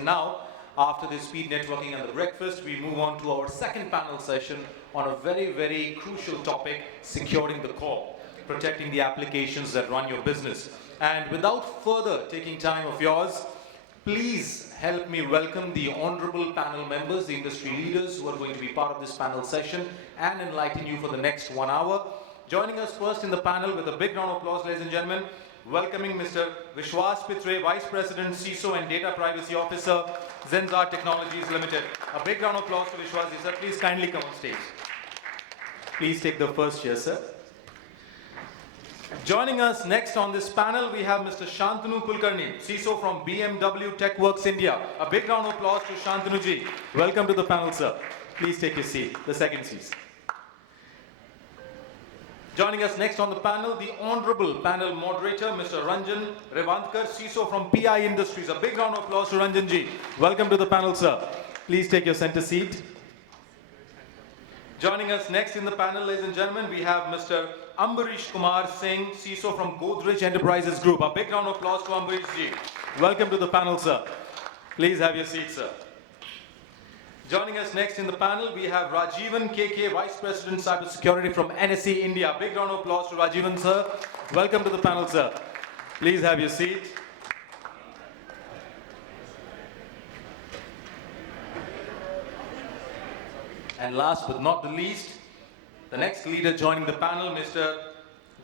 And now, after the speed networking and the breakfast, we move on to our second panel session on a very, very crucial topic, securing the core, protecting the applications that run your business. And without further taking time of yours, please help me welcome the honorable panel members, the industry leaders who are going to be part of this panel session and enlighten you for the next 1 hour. Joining us first in the panel with a big round of applause, ladies and gentlemen, welcoming Mr. Vishwas Pitre, Vice President, CISO and Data Privacy Officer, Zensar Technologies Limited. A big round of applause for Vishwas, sir. Please kindly come on stage. Please take the first chair, sir. Joining us next on this panel, we have Mr. Shantanu Kulkarni, CISO from BMW TechWorks India. A big round of applause to Shantanu ji. Welcome to the panel, sir. Please take your seat, the second seat. Joining us next on the panel, the honorable panel moderator, Mr. Ranjan Revandkar, CISO from PI Industries. A big round of applause to Ranjan ji. Welcome to the panel, sir. Please take your center seat. Joining us next in the panel, ladies and gentlemen, we have Mr. Ambarish Kumar Singh, CISO from Godrej Enterprises Group. A big round of applause to Ambarish ji. Welcome to the panel, sir. Please have your seat, sir. Joining us next in the panel, we have Rajeevan KK, Vice President Cybersecurity from NSE India. Big round of applause to Rajeevan, sir. Welcome to the panel, sir. Please have your seat. And last but not the least, the next leader joining the panel, Mr.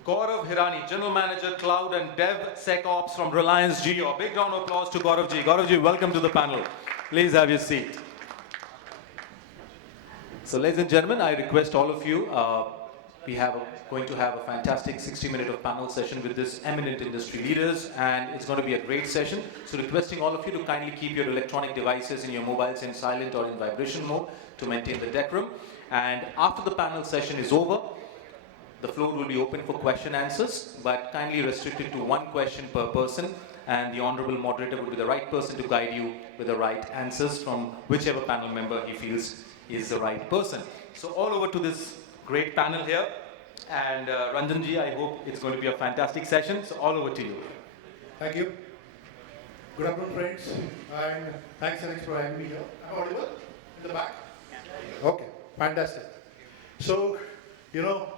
Gaurav Hirani, General Manager, Cloud and DevSecOps from Reliance Jio. A big round of applause to Gaurav ji. Gaurav ji, welcome to the panel. Please have your seat. So, ladies and gentlemen, I request all of you, we are going to have a fantastic 60-minute of panel session with this eminent industry leaders, and it's going to be a great session. So, requesting all of you to kindly keep your electronic devices in your mobiles in silent or in vibration mode to maintain the decorum. And after the panel session is over, the floor will be open for question answers, but kindly restricted to one question per person, and the honorable moderator will be the right person to guide you with the right answers from whichever panel member he feels is the right person. So all over to this great panel here, and Ranjan ji, I hope it's going to be a fantastic session, so all over to you. Thank you. Good afternoon, friends, and thanks Synnex for having me here. I'm audible in the back? Okay, fantastic. So, you know,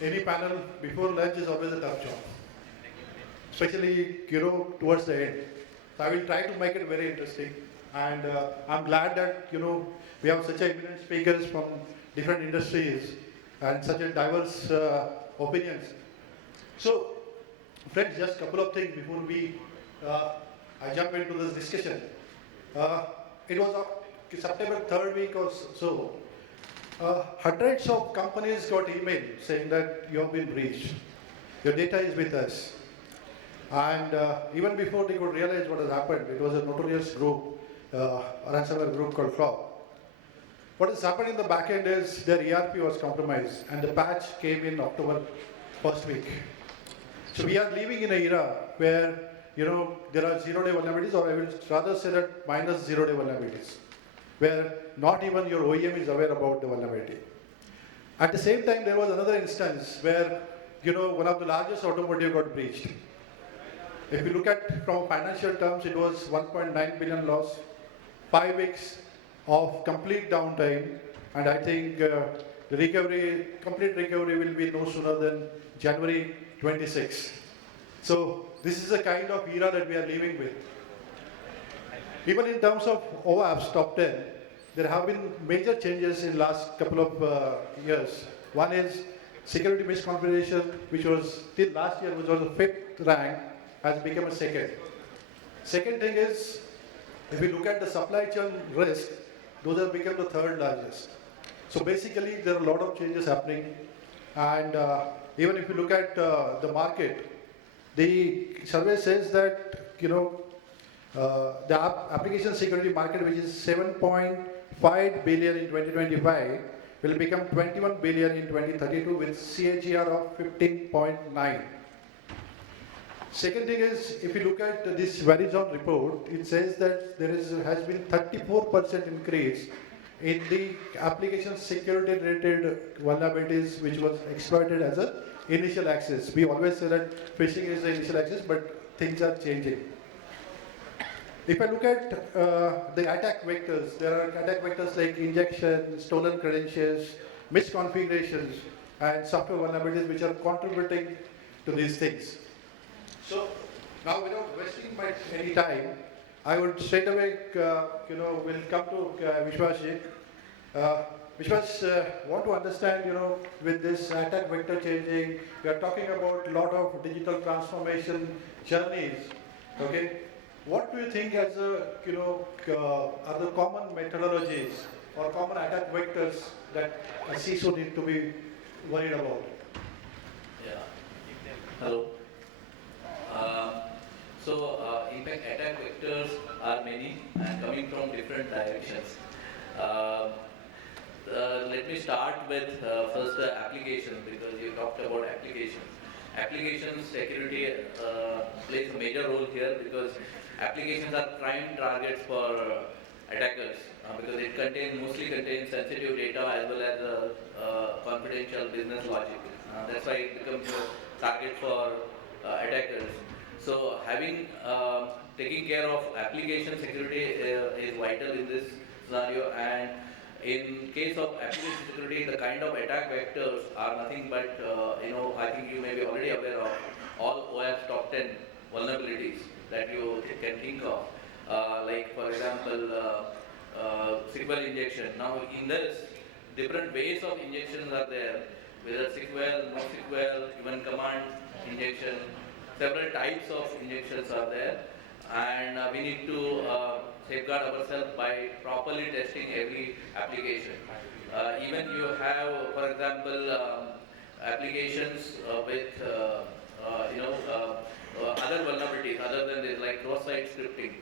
any panel before lunch is always a tough job, especially, you know, towards the end. So I will try to make it very interesting, and I'm glad that, you know, we have such eminent speakers from different industries and such a diverse opinions. So, friends, just a couple of things before I jump into this discussion. It was September 3rd week or so. Hundreds of companies got email saying that you have been breached. Your data is with us. And even before they could realize what has happened, it was a notorious group, ransomware group called Cloud. What has happened in the back end is their ERP was compromised, and the patch came in October first week. So we are living in an era where, you know, there are zero-day vulnerabilities, or I will rather say that minus zero-day vulnerabilities, where not even your OEM is aware about the vulnerability. At the same time, there was another instance where, you know, one of the largest automotive got breached. If you look at from financial terms, it was 1.9 billion loss, 5 weeks of complete downtime, and I think the complete recovery will be no sooner than January 26. So this is the kind of era that we are living with. Even in terms of OAPs top 10, there have been major changes in last couple of years. One is security misconfiguration, which was till last year, which was a 5th rank, has become a 2nd. Second thing is, if we look at the supply chain risk, those have become the 3rd largest. So basically, there are a lot of changes happening. And even if you look at the market, the survey says that, you know, the application security market, which is 7.5 billion in 2025, will become 21 billion in 2032 with CAGR of 15.9. Second thing is, if you look at this Verizon report, it says that there has been 34% increase in the application security related vulnerabilities which was exploited as a initial access. We always say that phishing is the initial access, but things are changing. If I look at the attack vectors, there are attack vectors like injection, stolen credentials, misconfigurations, and software vulnerabilities which are contributing to these things. So now, without wasting my any time, I would straight away, will come to Vishwas ji. Vishwas, want to understand, with this attack vector changing, we are talking about a lot of digital transformation journeys. Okay, what do you think as are the common methodologies or common attack vectors that a CISO need to be worried about? Yeah. Hello. In fact, attack vectors are many and coming from different directions. Let me start with first the application, because you talked about applications. Application security plays a major role here, because applications are prime targets for attackers, because it mostly contains sensitive data as well as confidential business logic. That's why it becomes a target for attackers. So taking care of application security is vital in this scenario. And in case of application security, the kind of attack vectors are nothing but, I think you may be already aware of all OAS top 10 vulnerabilities that you can think of. Like, for example, SQL injection. Now, in this, different ways of injections are there, whether SQL, NoSQL, even command injection. Several types of injections are there, and we need to safeguard ourselves by properly testing every application. Even you have, for example, applications with other vulnerabilities other than this, like cross-site scripting.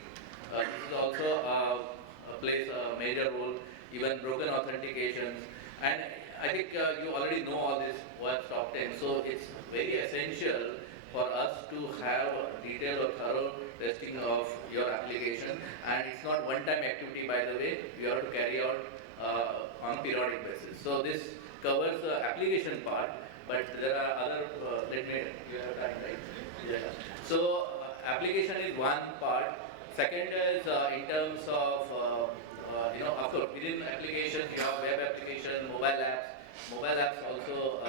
This is also plays a major role. Even broken authentications, and I think you already know all this OAS top 10. So it's very essential for us to have detailed or thorough testing of your application, and it's not one-time activity, by the way. You have to carry out on a periodic basis. So this covers the application part, but there are other. You have time, right? Yeah. So application is one part. Second is in terms of of course, within applications you have web application, mobile apps. Mobile apps also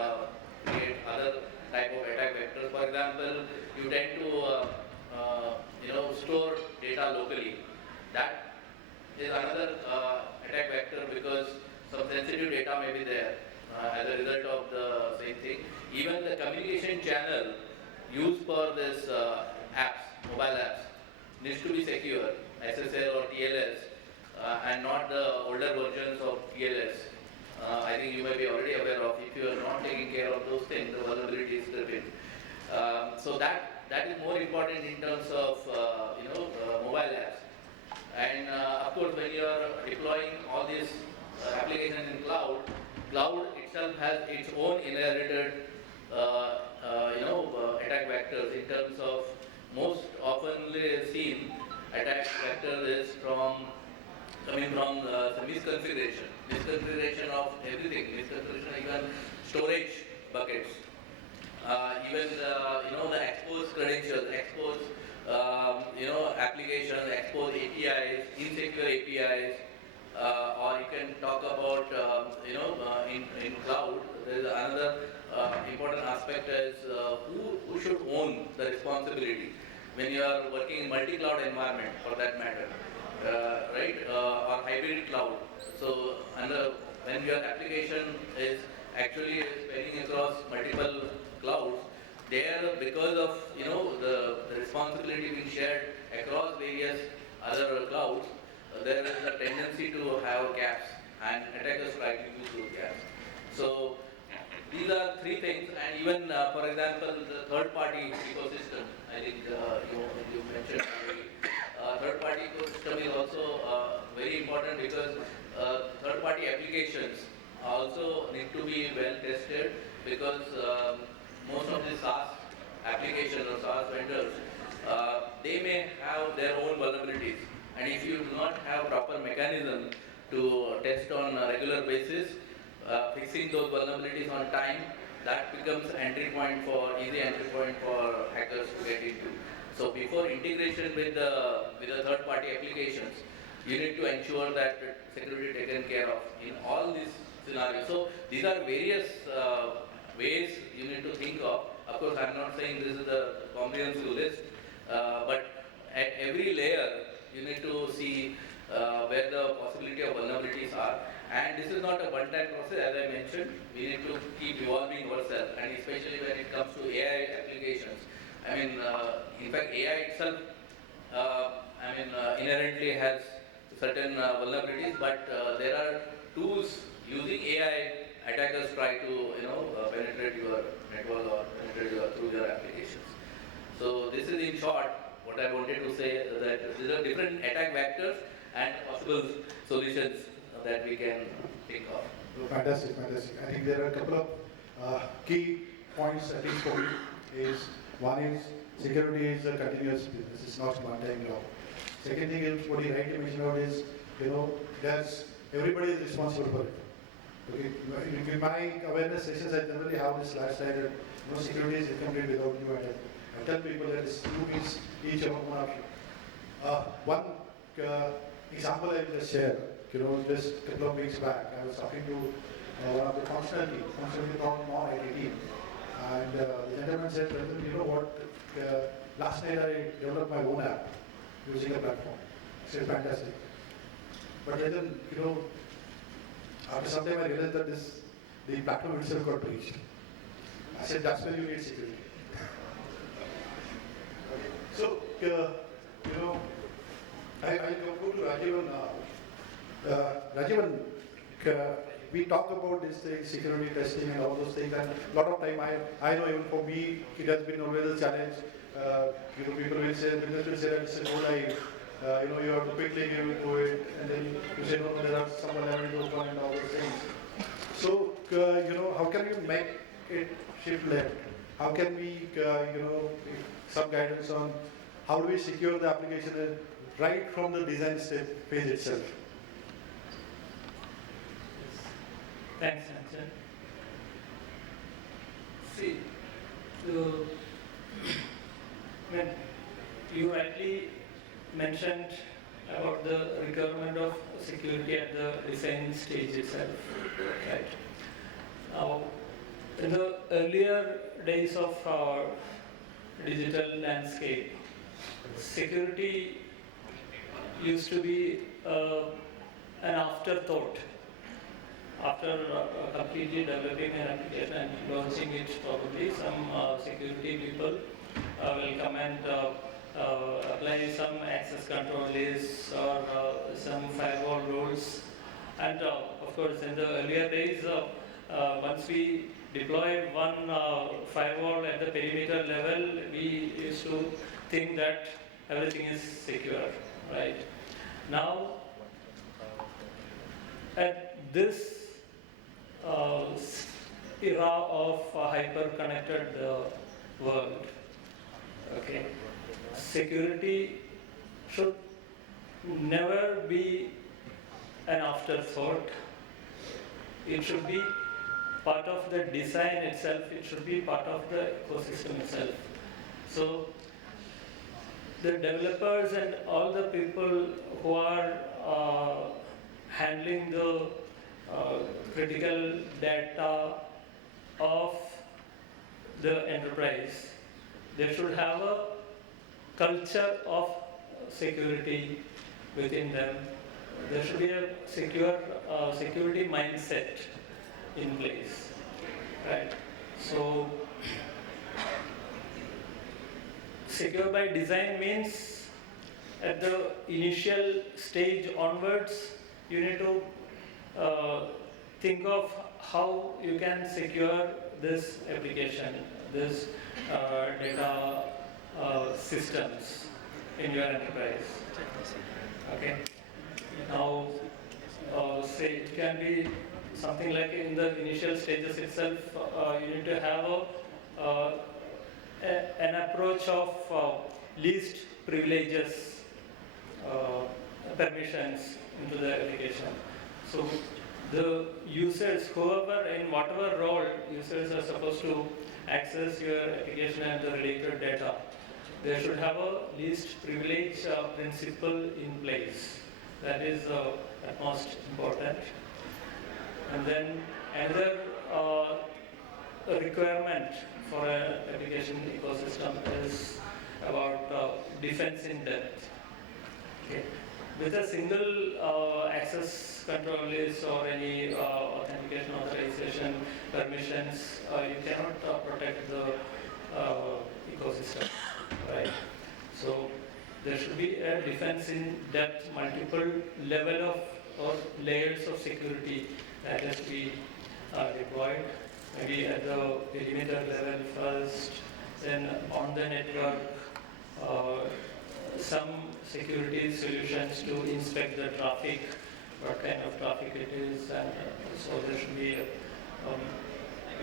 create other type of attack vectors. For example, you tend to store data locally. That is another attack vector, because some sensitive data may be there as a result of the same thing. Even the communication channel used for this mobile apps, needs to be secure, SSL or TLS, and not the older versions of TLS. I think you may be already aware of. If you are not taking care of those things, the vulnerability is creeping. So that is more important in terms of mobile apps. And of course, when you are deploying all these applications in cloud itself has its own inherited attack vectors. In terms of most oftenly seen attack vector is coming from the misconfiguration of everything, misconfiguration even storage buckets, even the exposed credentials, exposed applications, exposed APIs, insecure APIs, or you can talk about in cloud. There is another important aspect is who should own the responsibility when you are working in multi-cloud environment, for that matter. Right, or hybrid cloud. So, when your application is actually spanning across multiple clouds, there, because of the responsibility being shared across various other clouds, there is a tendency to have gaps, and attackers try to use those gaps. So these are three things, and even for example, the third-party ecosystem. I think you mentioned already. Third-party ecosystem is also very important, because third-party applications also need to be well tested, because most of the SaaS applications or SaaS vendors, they may have their own vulnerabilities, and if you do not have proper mechanism to test on a regular basis, fixing those vulnerabilities on time, that becomes easy entry point for hackers to get into. So before integration with the third-party applications, you need to ensure that security is taken care of in all these scenarios. So these are various ways you need to think of. Of course, I'm not saying this is a comprehensive list, but at every layer, you need to see where the possibility of vulnerabilities are. And this is not a one-time process, as I mentioned. We need to keep evolving ourselves, and especially when it comes to AI applications. I mean, in fact, AI itself, inherently has certain vulnerabilities, but there are tools using AI. Attackers try to, penetrate your network or penetrate through your applications. So this is in short what I wanted to say, that these are different attack vectors and possible solutions that we can think of. Fantastic, fantastic. I think there are a couple of key points, at least for me, is one is security is a continuous business, it's not one-time job. Second thing is what you rightly mentioned out is, everybody is responsible for it. Okay, in my awareness sessions, I generally have this lifestyle that security is incomplete without you. And I tell people that you means each of one of you. One example I will just share. Just a couple of weeks back, I was talking to one of the functional team called non-IT team, and the gentleman said, you know what? Last night I developed my own app using a platform. I said, fantastic. But then, after some time I realized that the platform itself got breached. I said, that's where you need security. So, I'll go to Rajeevan now. Rajeevan, we talk about this thing, security testing and all those things, and a lot of time I know even for me, it has been always a challenge. People will say, business will say that it's a no life. You have to quickly give to it, and then you say, no, there are some vulnerabilities open and all those things. So, how can you make it shift left? How can we, some guidance on how do we secure the application right from the design phase itself? Thanks, Ranjan. See, you rightly mentioned about the requirement of security at the design stage itself, right? Now, in the earlier days of our digital landscape, security used to be an afterthought. After completely developing an application and launching it, probably some security people will come and apply some access control lists or some firewall rules. And of course, in the earlier days, once we deployed one firewall at the perimeter level, we used to think that everything is secure, right? Now, at this era of hyper-connected world, okay, security should never be an afterthought. It should be part of the design itself. It should be part of the ecosystem itself. So the developers and all the people who are handling the critical data of the enterprise, they should have a culture of security within them. There should be a security mindset in place, right? So, secure by design means at the initial stage onwards, you need to think of how you can secure this application, this data systems in your enterprise. Okay. Now, say it can be something like in the initial stages itself, you need to have an approach of least privileges permissions into the application. So the users, whoever in whatever role users are supposed to access your application and the related data, they should have a least privilege principle in place. That is at most important. And then another requirement for an application ecosystem is about defense in depth. Okay. With a single access control list or any authentication authorization permissions, you cannot protect the ecosystem, right? So there should be a defense in depth, multiple level of or layers of security that has to be deployed. Maybe at the perimeter level first, then on the network, some security solutions to inspect the traffic, what kind of traffic it is, and so there should be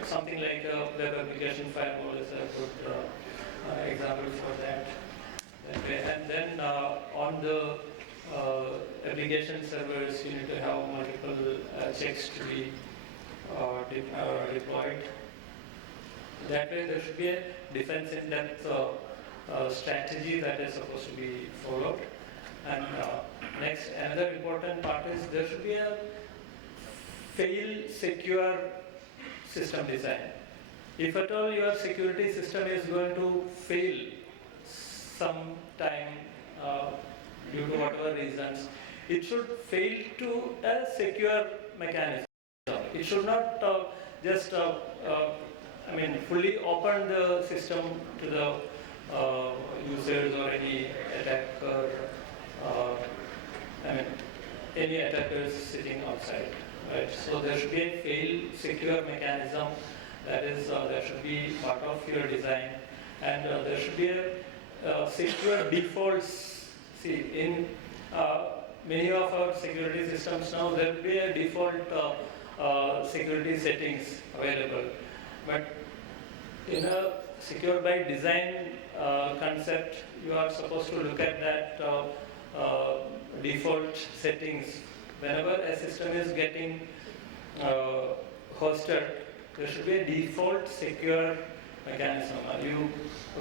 something like a web application firewall is a good example for that. And then on the application servers, you need to have multiple checks to be deployed. That way, there should be a defense in depth strategy that is supposed to be followed. And next, another important part is there should be a fail secure system design. If at all your security system is going to fail sometime due to whatever reasons, it should fail to a secure mechanism. It should not just fully open the system to the users or any attacker, any attackers sitting outside. Right? So there should be a fail secure mechanism that is that should be part of your design, and there should be a secure defaults. See, in many of our security systems now, there will be a default security settings available, but in a secure by design concept, you are supposed to look at that default settings. Whenever a system is getting hosted, there should be a default secure mechanism. You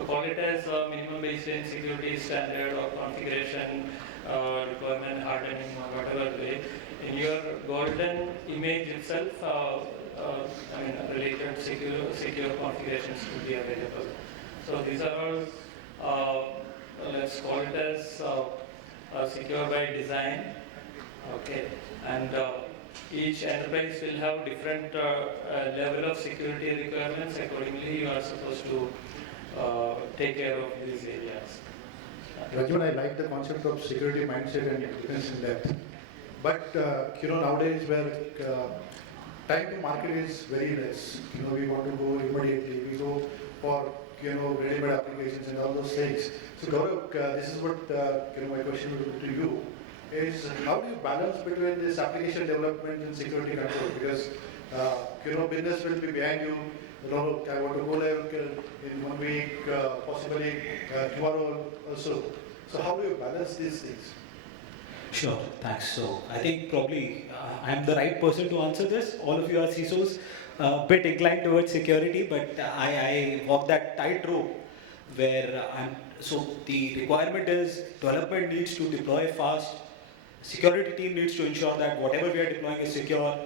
call it as a minimum baseline security standard or configuration deployment hardening or whatever way. In your golden image itself, related secure configurations will be available. So these are all, let's call it as secure by design. Okay, and each enterprise will have different level of security requirements. Accordingly, you are supposed to take care of these areas. Rajeevan, I like the concept of security mindset and defense in depth. But nowadays where time to market is very less. We want to go immediately. We go for ready-made applications and all those things. So Gaurav, this is what my question would be to you. Is how do you balance between this application development and security control? Because business will be behind you. I want to go live in 1 week, possibly tomorrow also. So how do you balance these things? Sure, thanks. So I think probably I'm the right person to answer this. All of you are CISOs, a bit inclined towards security, but I walk that tightrope where so the requirement is development needs to deploy fast, security team needs to ensure that whatever we are deploying is secure,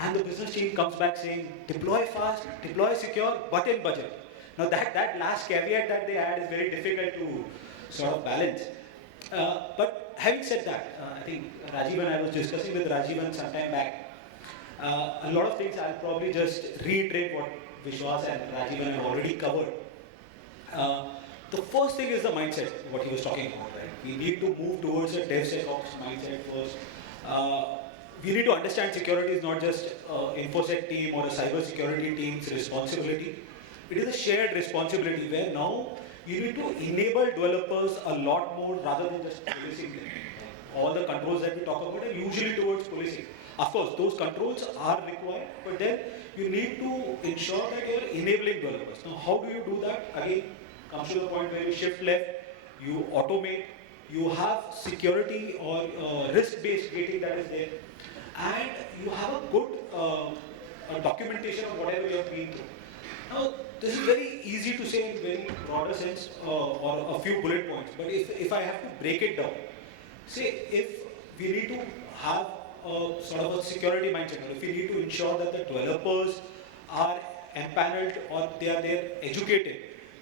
and the business team comes back saying deploy fast, deploy secure, but in budget. Now that last caveat that they add is very difficult to sort of balance. But having said that, I think Rajeevan, I was discussing with Rajeevan some time back. A lot of things I'll probably just reiterate what Vishwas and Rajeevan have already covered. The first thing is the mindset, what he was talking about, right? We need to move towards a DevSecOps mindset first. We need to understand security is not just InfoSec team or a cybersecurity team's responsibility. It is a shared responsibility where now you need to enable developers a lot more rather than just policing them. All the controls that we talk about are usually towards policing. Of course, those controls are required, but then you need to ensure that you're enabling developers. Now, how do you do that? Again, comes to the point where you shift left, you automate, you have security or risk-based gating that is there, and you have a good documentation of whatever you have been through. Now, this is very easy to say in very broader sense or a few bullet points. But if I have to break it down, say if we need to have a sort of a security mindset, or if we need to ensure that the developers are empaneled or they are there educated,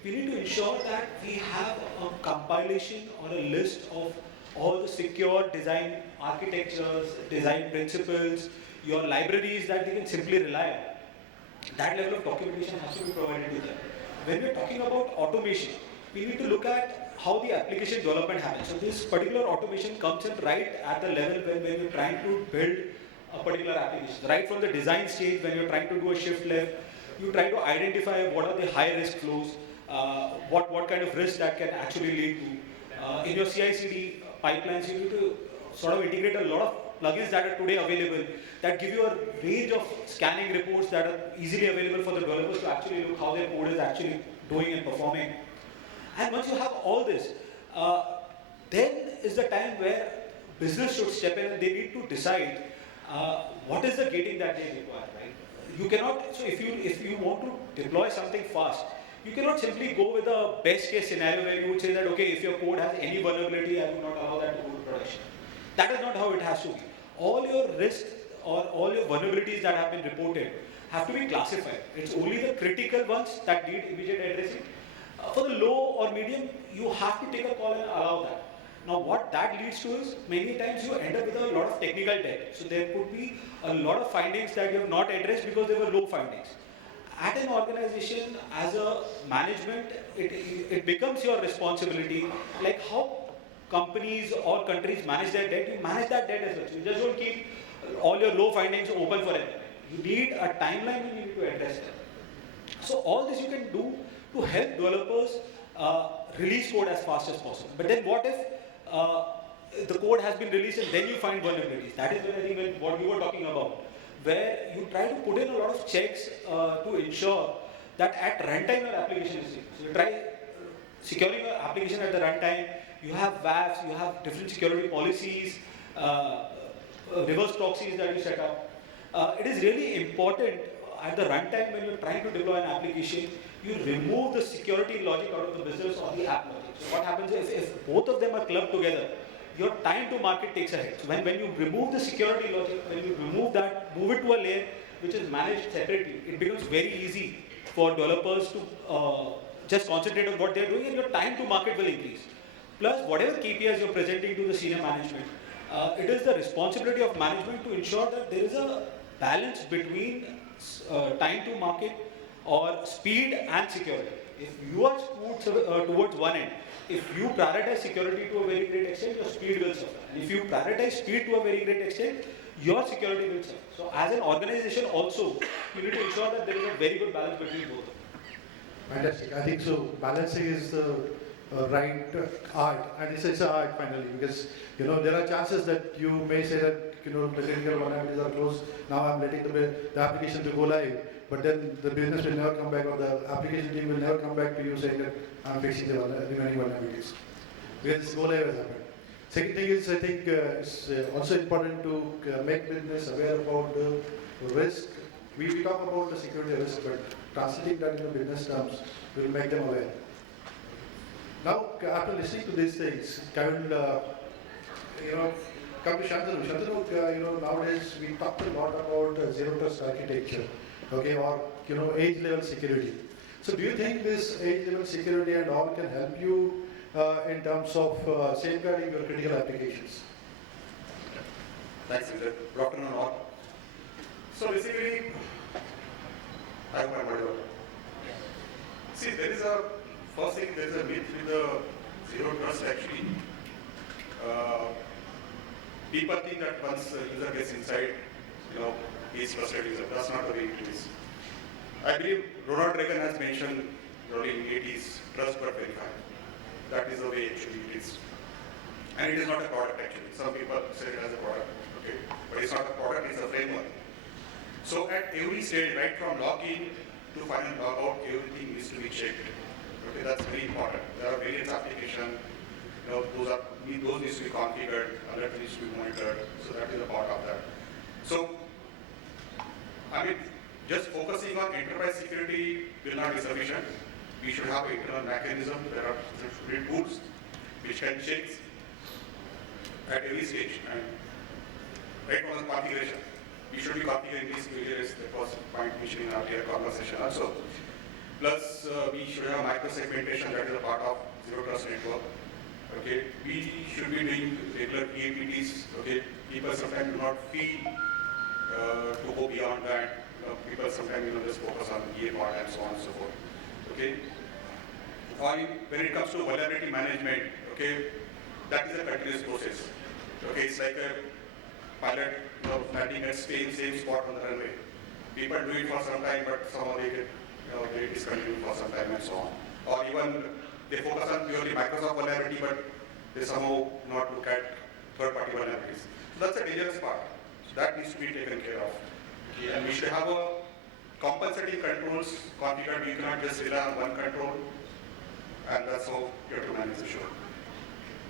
we need to ensure that we have a compilation or a list of all the secure design architectures, design principles, your libraries that they can simply rely on. That level of documentation has to be provided to them. When we're talking about automation, we need to look at how the application development happens. So this particular automation comes in right at the level when we're trying to build a particular application. Right from the design stage, when you're trying to do a shift left, you try to identify what are the high risk flows, what kind of risk that can actually lead to. In your CI/CD pipelines, you need to sort of integrate a lot of plugins that are today available that give you a range of scanning reports that are easily available for the developers to actually look how their code is actually doing and performing. And once you have all this, then is the time where business should step in and they need to decide what is the gating that they require, right? You cannot, so if you want to deploy something fast, you cannot simply go with a best case scenario where you would say that, okay, if your code has any vulnerability, I will not allow that to go to production. That is not how it has to be. All your risks or all your vulnerabilities that have been reported have to be classified. It's only the critical ones that need immediate addressing. For the low or medium, you have to take a call and allow that. Now what that leads to is, many times you end up with a lot of technical debt. So there could be a lot of findings that you have not addressed because they were low findings. At an organization, as a management, it becomes your responsibility, like how companies or countries manage their debt, you manage that debt as well. So you just don't keep all your low findings open forever. You need a timeline and you need to address them. So all this you can do to help developers release code as fast as possible. But then what if the code has been released and then you find vulnerabilities? That is when I think what you were talking about, where you try to put in a lot of checks to ensure that at runtime your application is safe. So you try securing your application at the runtime. You have WAFs, you have different security policies, reverse proxies that you set up. It is really important at the runtime when you're trying to deploy an application, you remove the security logic out of the business or the app logic. So what happens if both of them are clubbed together, your time to market takes a hit. So when you remove the security logic, when you remove that, move it to a layer which is managed separately, it becomes very easy for developers to just concentrate on what they're doing and your time to market will increase. Plus, whatever KPIs you're presenting to the senior management, it is the responsibility of management to ensure that there is a balance between time to market or speed and security. If you are towards one end, if you prioritize security to a very great extent, your speed will suffer. And if you prioritize speed to a very great extent, your security will suffer. So as an organization also, you need to ensure that there is a very good balance between both of them. Fantastic. I think so. Balancing is the right art, and it's an art finally, because there are chances that you may say that the technical vulnerabilities are closed. Now I'm letting the application to go live, but then the business will never come back, or the application team will never come back to you saying that I'm fixing the remaining vulnerabilities. Because go live has happened. Second thing is, I think it's also important to make business aware about the risk. We talk about the security risk, but translating that into business terms will make them aware. Now, after listening to these things, I will, come to Shantanu. Shantanu, nowadays we talked a lot about zero trust architecture, okay, or age level security. So, do you think this age level security and all can help you in terms of safeguarding your critical applications? Thanks, Vijay. Good afternoon, all. So, basically, I hope I'm audible. See, there is a first thing, there is a myth with the zero trust actually. People think that once a user gets inside, he's trusted user. That's not the way it is. I believe Ronald Reagan has mentioned early in the 80s, trust but verify. That is the way actually it is. And it is not a product actually. Some people say it as a product, okay? But it's not a product, it's a framework. So at every stage, right from login to final logout, everything needs to be checked. Okay, that's very important. There are various applications, those needs to be configured, alert needs to be monitored. So that is a part of that. So, just focusing on on enterprise security will not be sufficient. We should have an internal mechanism. There should be tools which can check at every stage and right from the configuration. We should be configuring these areas. That was a point mentioned in our earlier conversation also. Plus, we should have micro-segmentation that is a part of Zero Trust Network. Okay, we should be doing regular PAPTs. Okay, people sometimes do not feel to go beyond that. People sometimes just focus on EA part and so on and so forth. Okay, or when it comes to vulnerability management, okay, that is a continuous process. Okay, it's like a pilot, landing at same spot on the runway. People do it for some time, but somehow they get, they discontinue for some time and so on. Or even they focus on purely Microsoft vulnerability, but they somehow not look at third-party vulnerabilities. So that's a dangerous part. So that needs to be taken care of. Okay, and we should have a compensating controls configured. You cannot just rely on one control, and that's how you have to manage the show.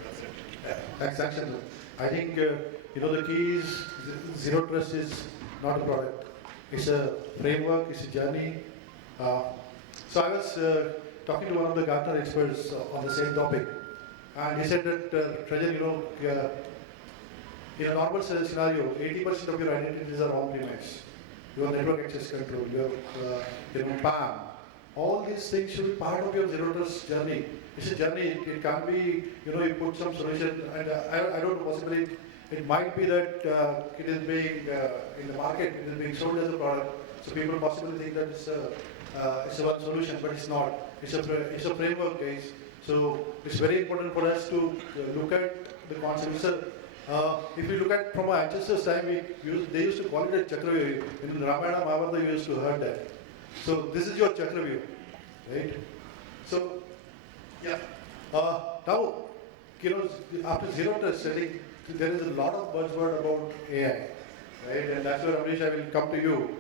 That's it. Yeah, thanks, Shantanu. I think the key is zero trust is not a product. It's a framework. It's a journey. So I was talking to one of the Gartner experts on the same topic, and he said that Rajan, in a normal scenario, 80% of your identities are on-premise. Your network access control, your PAM, all these things should be part of your zero trust journey. It's a journey. It can't be, you put some solution, and I don't know, possibly it might be that it is being in the market, it is being sold as a product. So people possibly think that it's a one solution, but it's not. It's a framework, guys. So it's very important for us to look at the concept. If we look at from our ancestors' time, they used to call it a Chakravyuh. In Ramayana, Mahabharata, you used to heard that. So this is your Chakravyuh, right? So, yeah. Now, after zero trust, I think there is a lot of buzzword about AI, right? And that's where, Ambarish, I will come to you.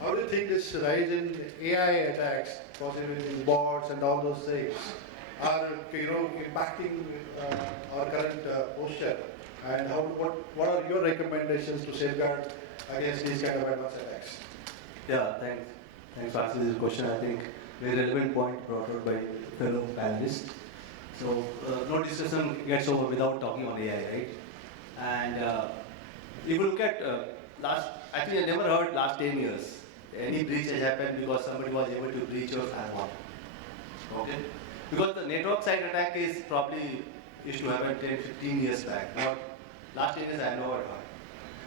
How do you think this rise in AI attacks, possibly in bots and all those things, are impacting our current posture? And what are your recommendations to safeguard against these kind of advanced attacks? Yeah, thanks for asking this question. I think very relevant point brought out by fellow panelists. So no discussion gets over without talking on AI, right? And if you look at actually I never heard last 10 years any breach has happened because somebody was able to breach your firewall. Okay? Because the network side attack is probably used to happen 10, 15 years back. Now, last 10 years I have never heard.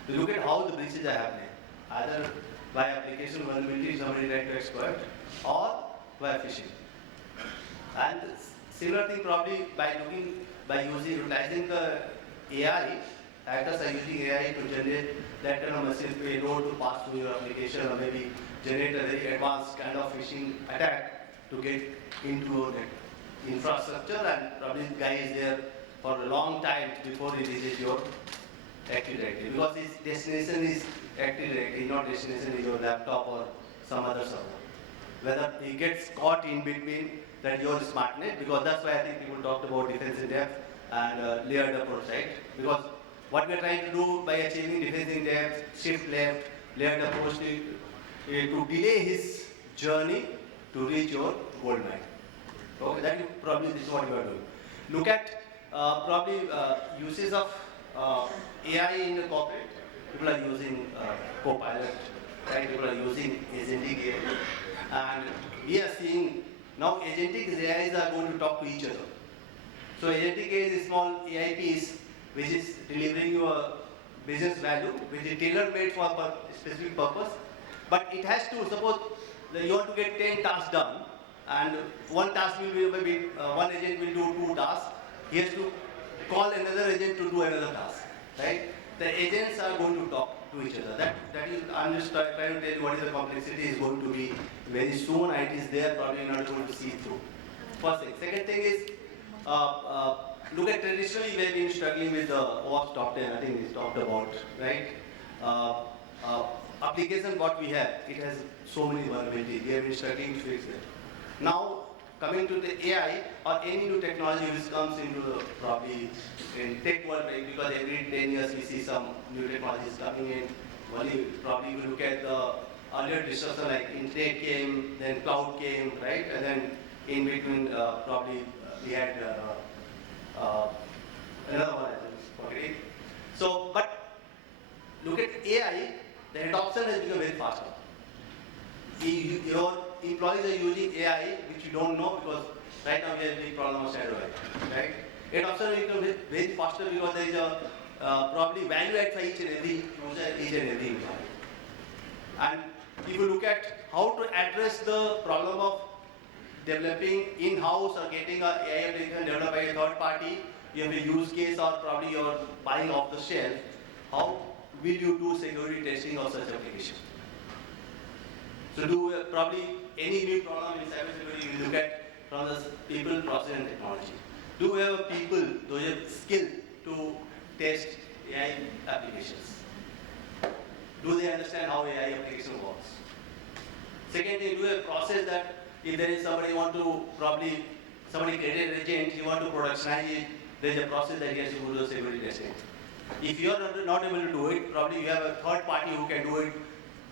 You look at how the breaches are happening, either by application vulnerability somebody tried to exploit, or by phishing. And similar thing probably by utilizing the AI, hackers are using AI to generate that kind of machine payload to pass through your application, or maybe generate a very advanced kind of phishing attack to get into your infrastructure, and probably the guy is there for a long time before he reaches your Active Directory, because his destination is Active Directory, not destination is your laptop or some other server. Whether he gets caught in between that your SmartNet, because that's why I think people talked about defense in depth and layered approach, right? Because what we are trying to do by achieving defense in depth, shift left, layered approach to delay his journey to reach your gold mine. Okay, that is probably this is what you are doing. Look at uses of AI in the corporate. People are using Copilot, right? People are using agentic AI, and we are seeing now agentic AIs are going to talk to each other. So agentic AI is a small AI piece which is delivering you a business value, which is tailor-made for a specific purpose. But it has to, suppose you want to get 10 tasks done, and one task will be maybe one agent will do 2 tasks. He has to call another agent to do another task, right? The agents are going to talk to each other. That is, I'm just trying to tell you what is the complexity is going to be very soon. It is there, probably not going to see through. First thing. Second thing is, look at traditionally we have been struggling with the OWASP top 10. I think it's talked about, right? Application what we have, it has so many vulnerabilities. We have been struggling to fix it. Now, coming to the AI or any new technology which comes into the probably in tech world, right? Because every 10 years we see some new technologies coming in. Probably if you look at the earlier discussion like internet came, then cloud came, right? And then in between probably we had another one, I just forget it. So, but look at AI, the adoption has become very faster. Your employees are using AI, which you don't know because right now we have a big problem of shadow AI, right? Adoption will become very faster because there is a probably value add for each and every user, each and every employee. And if you look at how to address the problem of developing in-house or getting an AI application developed by a third party, you have a use case or probably you're buying off the shelf, how will you do security testing of such application? So do probably any new problem in cybersecurity, you look at from the people, process and technology. Do we have people, do you have skill to test AI applications? Do they understand how AI application works? Second thing, do you have a process that if there is somebody want to probably, somebody created an agent, you want to productionize it, there is a process that he has to do the security testing. If you are not able to do it, probably you have a third party who can do it.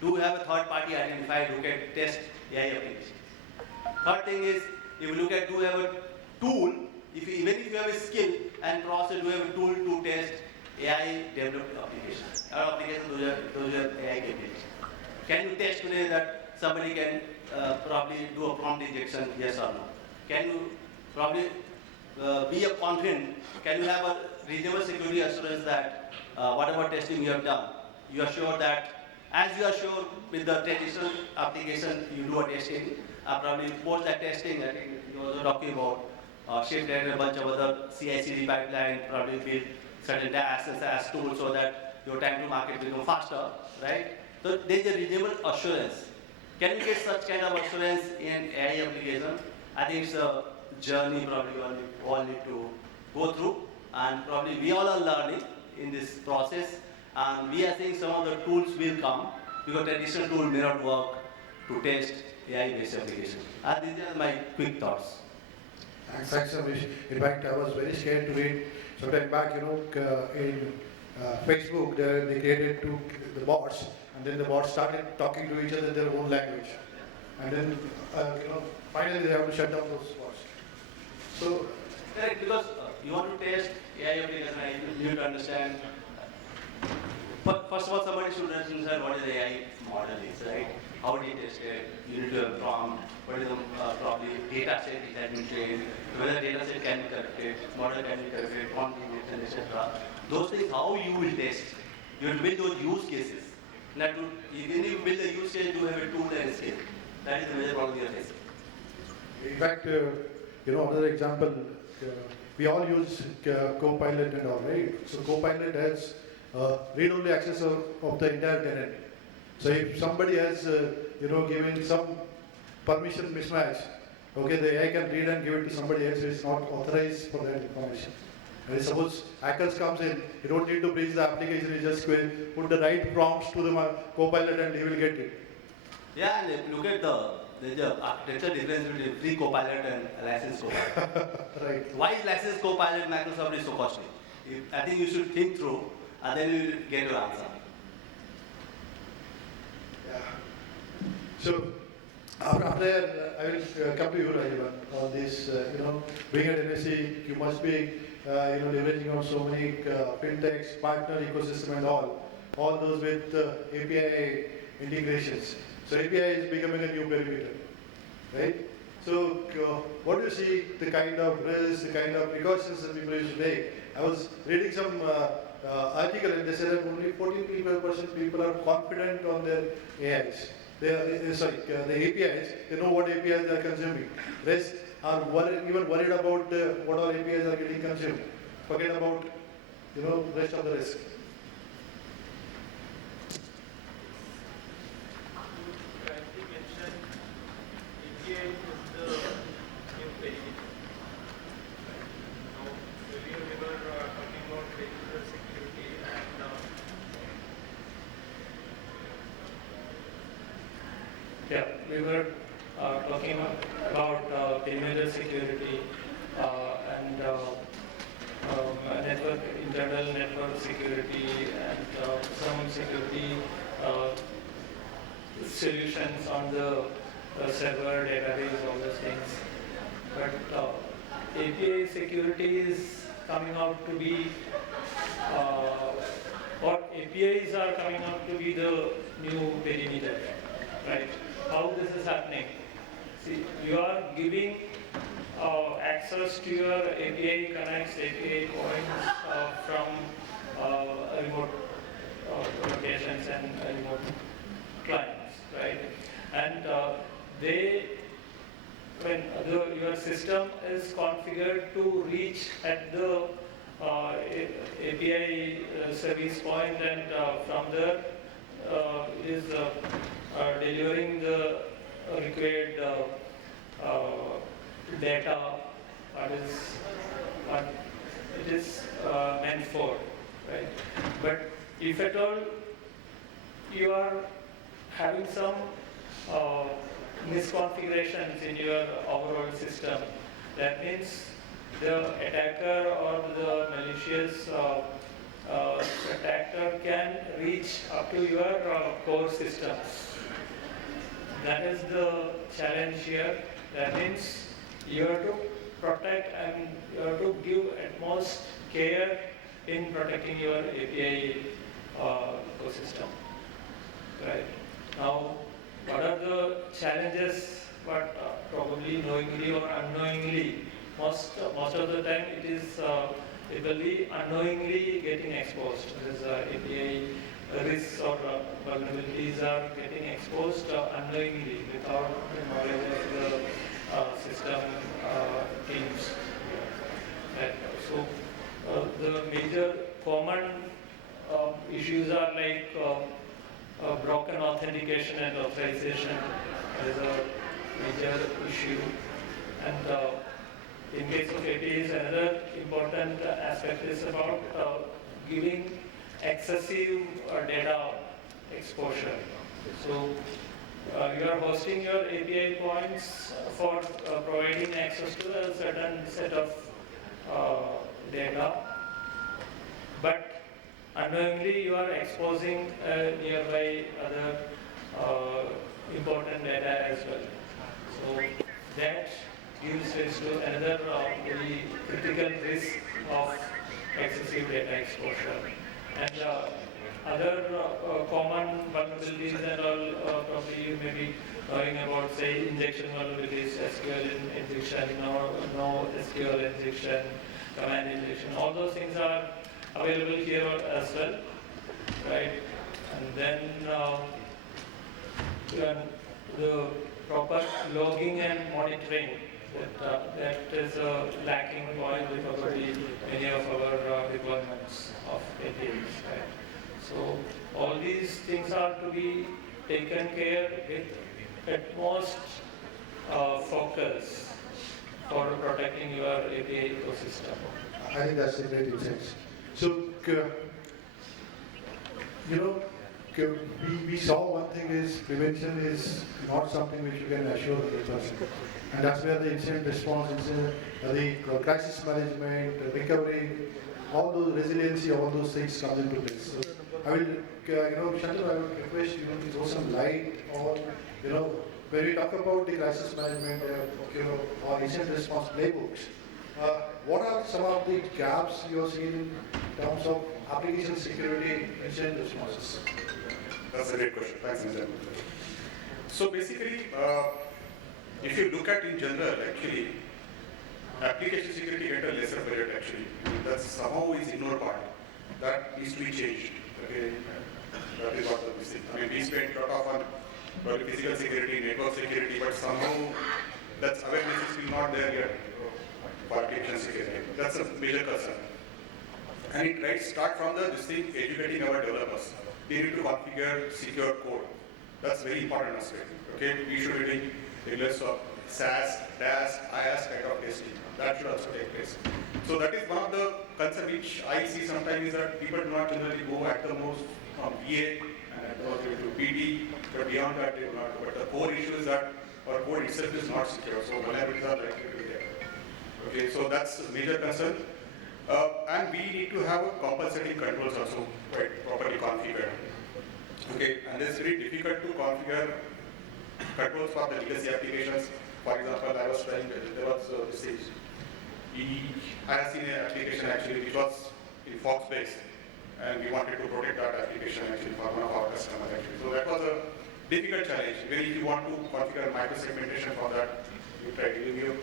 Do you have a third party identified who can test AI applications? Third thing is, if you look at do you have a tool, even if you have a skill and process, do you have a tool to test AI developed applications? Or applications do you have AI capabilities? Can you test today that somebody can probably do a prompt injection, yes or no? Can you probably be a confident, can you have a reasonable security assurance that whatever testing you have done, you are sure that, as you are sure with the traditional application, you do a testing, probably post that testing, I think you were also talking about shift and a bunch of other CI/CD pipeline, probably build certain tasks as tools so that your time to market become faster, right? So there is a reasonable assurance. Can we get such kind of assurance in AI application? I think it's a journey probably we all need to go through, and probably we all are learning in this process, and we are seeing some of the tools will come because traditional tool may not work to test AI-based applications. And these are my quick thoughts. Thanks, Ambarish. In fact, I was very scared to read sometime back, in Facebook, they created the bots, and then the bots started talking to each other in their own language. And then, finally they have to shut down those bots. So, correct, because you want to test AI application, you need to understand. First of all, somebody should understand what the AI model is, right? How it is tested, you need to have prompt, what is the probably data set it has been trained, whether data set can be corrected, model can be corrected, prompt injection, etc. Those things, how you will test. You will build those use cases. Now, even if you build a use case, you have a tool and a skill. That is the major problem you are facing. in fact, another example, we all use Copilot and all, right? So Copilot has read-only access of the entire tenant. So if somebody has, given some permission mismatch, okay, the AI can read and give it to somebody else who is not authorized for that information. And suppose hackers comes in, you don't need to breach the application, you just put the right prompts to the Copilot and he will get it. Yeah, and if you look at there's a architecture difference between free Copilot and licensed Copilot. Right. Why is licensed Copilot Microsoft is so costly? I think you should think through and then you will get your answer. Yeah. So, after I will come to you, Rajeevan, on this, being at NSC, you must be, leveraging on so many fintechs, partner ecosystem and all those with API integrations. So API is becoming a new perimeter, right? So what do you see the kind of risks, the kind of precautions that people used to take? I was reading some article and they said that only 14% people are confident on their AIs. The APIs, they know what APIs they are consuming. Rest are even worried about what all APIs are getting consumed. Forget about, rest of the risk. Yeah, we were talking about perimeter security and network, internal network security and some security solutions on the server, database, all those things. But API security is coming out to be, or APIs are coming out to be the new perimeter, right? How this is happening? See, you are giving access to your API connects, API points from remote locations and remote clients, right? And when your system is configured to reach at the API service point, and from there is delivering the required data, what it is meant for, right? But if at all you are having some misconfigurations in your overall system, that means the attacker or the malicious attacker can reach up to your core systems. That is the challenge here. That means you have to protect and you have to give utmost care in protecting your API ecosystem. Right. Now, what are the challenges? But probably knowingly or unknowingly, most of the time it will be unknowingly getting exposed. This API risks or vulnerabilities are getting exposed unknowingly without the knowledge of the system teams. Right. So the major common issues are like broken authentication and authorization is a major issue. And in case of APIs, another important aspect is about giving excessive data exposure. So you are hosting your API points for providing access to a certain set of data, but unknowingly you are exposing nearby other important data as well. So that gives rise to another very critical risk of excessive data exposure. And other common vulnerabilities and all, probably you may be knowing about, say, injection vulnerabilities, SQL injection, no SQL injection, command injection. All those things are available here as well, right? And then the proper logging and monitoring, that is a lacking point with probably many of our deployments of APIs, right? So all these things are to be taken care with utmost focus for protecting your API ecosystem. I think that's a great insight. So, we saw one thing is prevention is not something which you can assure 100%. And that's where the incident response, the crisis management, recovery, all those resiliency, all those things come into place. So I will, Shantanu, I would request you to throw some light on, when we talk about the crisis management, or incident response playbooks, what are some of the gaps you are seeing in terms of application security incident responses? That's a great question. Thanks, Ranjan. So basically, if you look at in general, actually, application security get a lesser budget actually. That somehow is ignored part. That needs to be changed. Okay, that is what we see. I mean, we spend a lot of on physical security, network security, but somehow that's awareness is still not there yet for application security. That's a major concern. And it start from this thing, educating our developers. They need to configure secure code. That's very important aspect. Okay, we should be doing a list of SAS, DAS, IaaS kind of testing. That should also take place. So that is one of the concerns which I see sometimes is that people do not generally go at the most from VA and to PD, but beyond that they do not. But the core issue is that our code itself is not secure, so vulnerabilities are likely to be there. Okay, so that's a major concern. And we need to have a compensating controls also quite properly configured. Okay, and it's very difficult to configure controls for the legacy applications. For example, I was trying, there was this is, I have seen an application actually which was in Fox based, and we wanted to protect that application actually for one of our customers actually. So that was a difficult challenge. Even if you want to configure micro-segmentation for that, you try to give,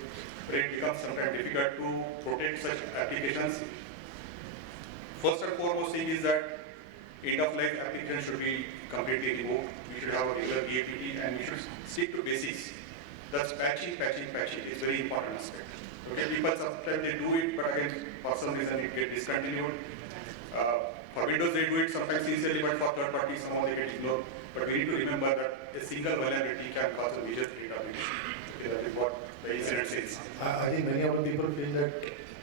but it becomes sometimes difficult to protect such applications. First and foremost thing is that end-of-life application should be completely removed. We should have a regular BAPT and we should stick to basics. That's patching. It's very important aspect. Okay, people sometimes they do it, but again, for some reason it gets discontinued. For Windows they do it sometimes sincerely, but for third parties somehow they get ignored. But we need to remember that a single vulnerability can cause a major threat application. Okay, that is what the incident says. I think many of the people feel that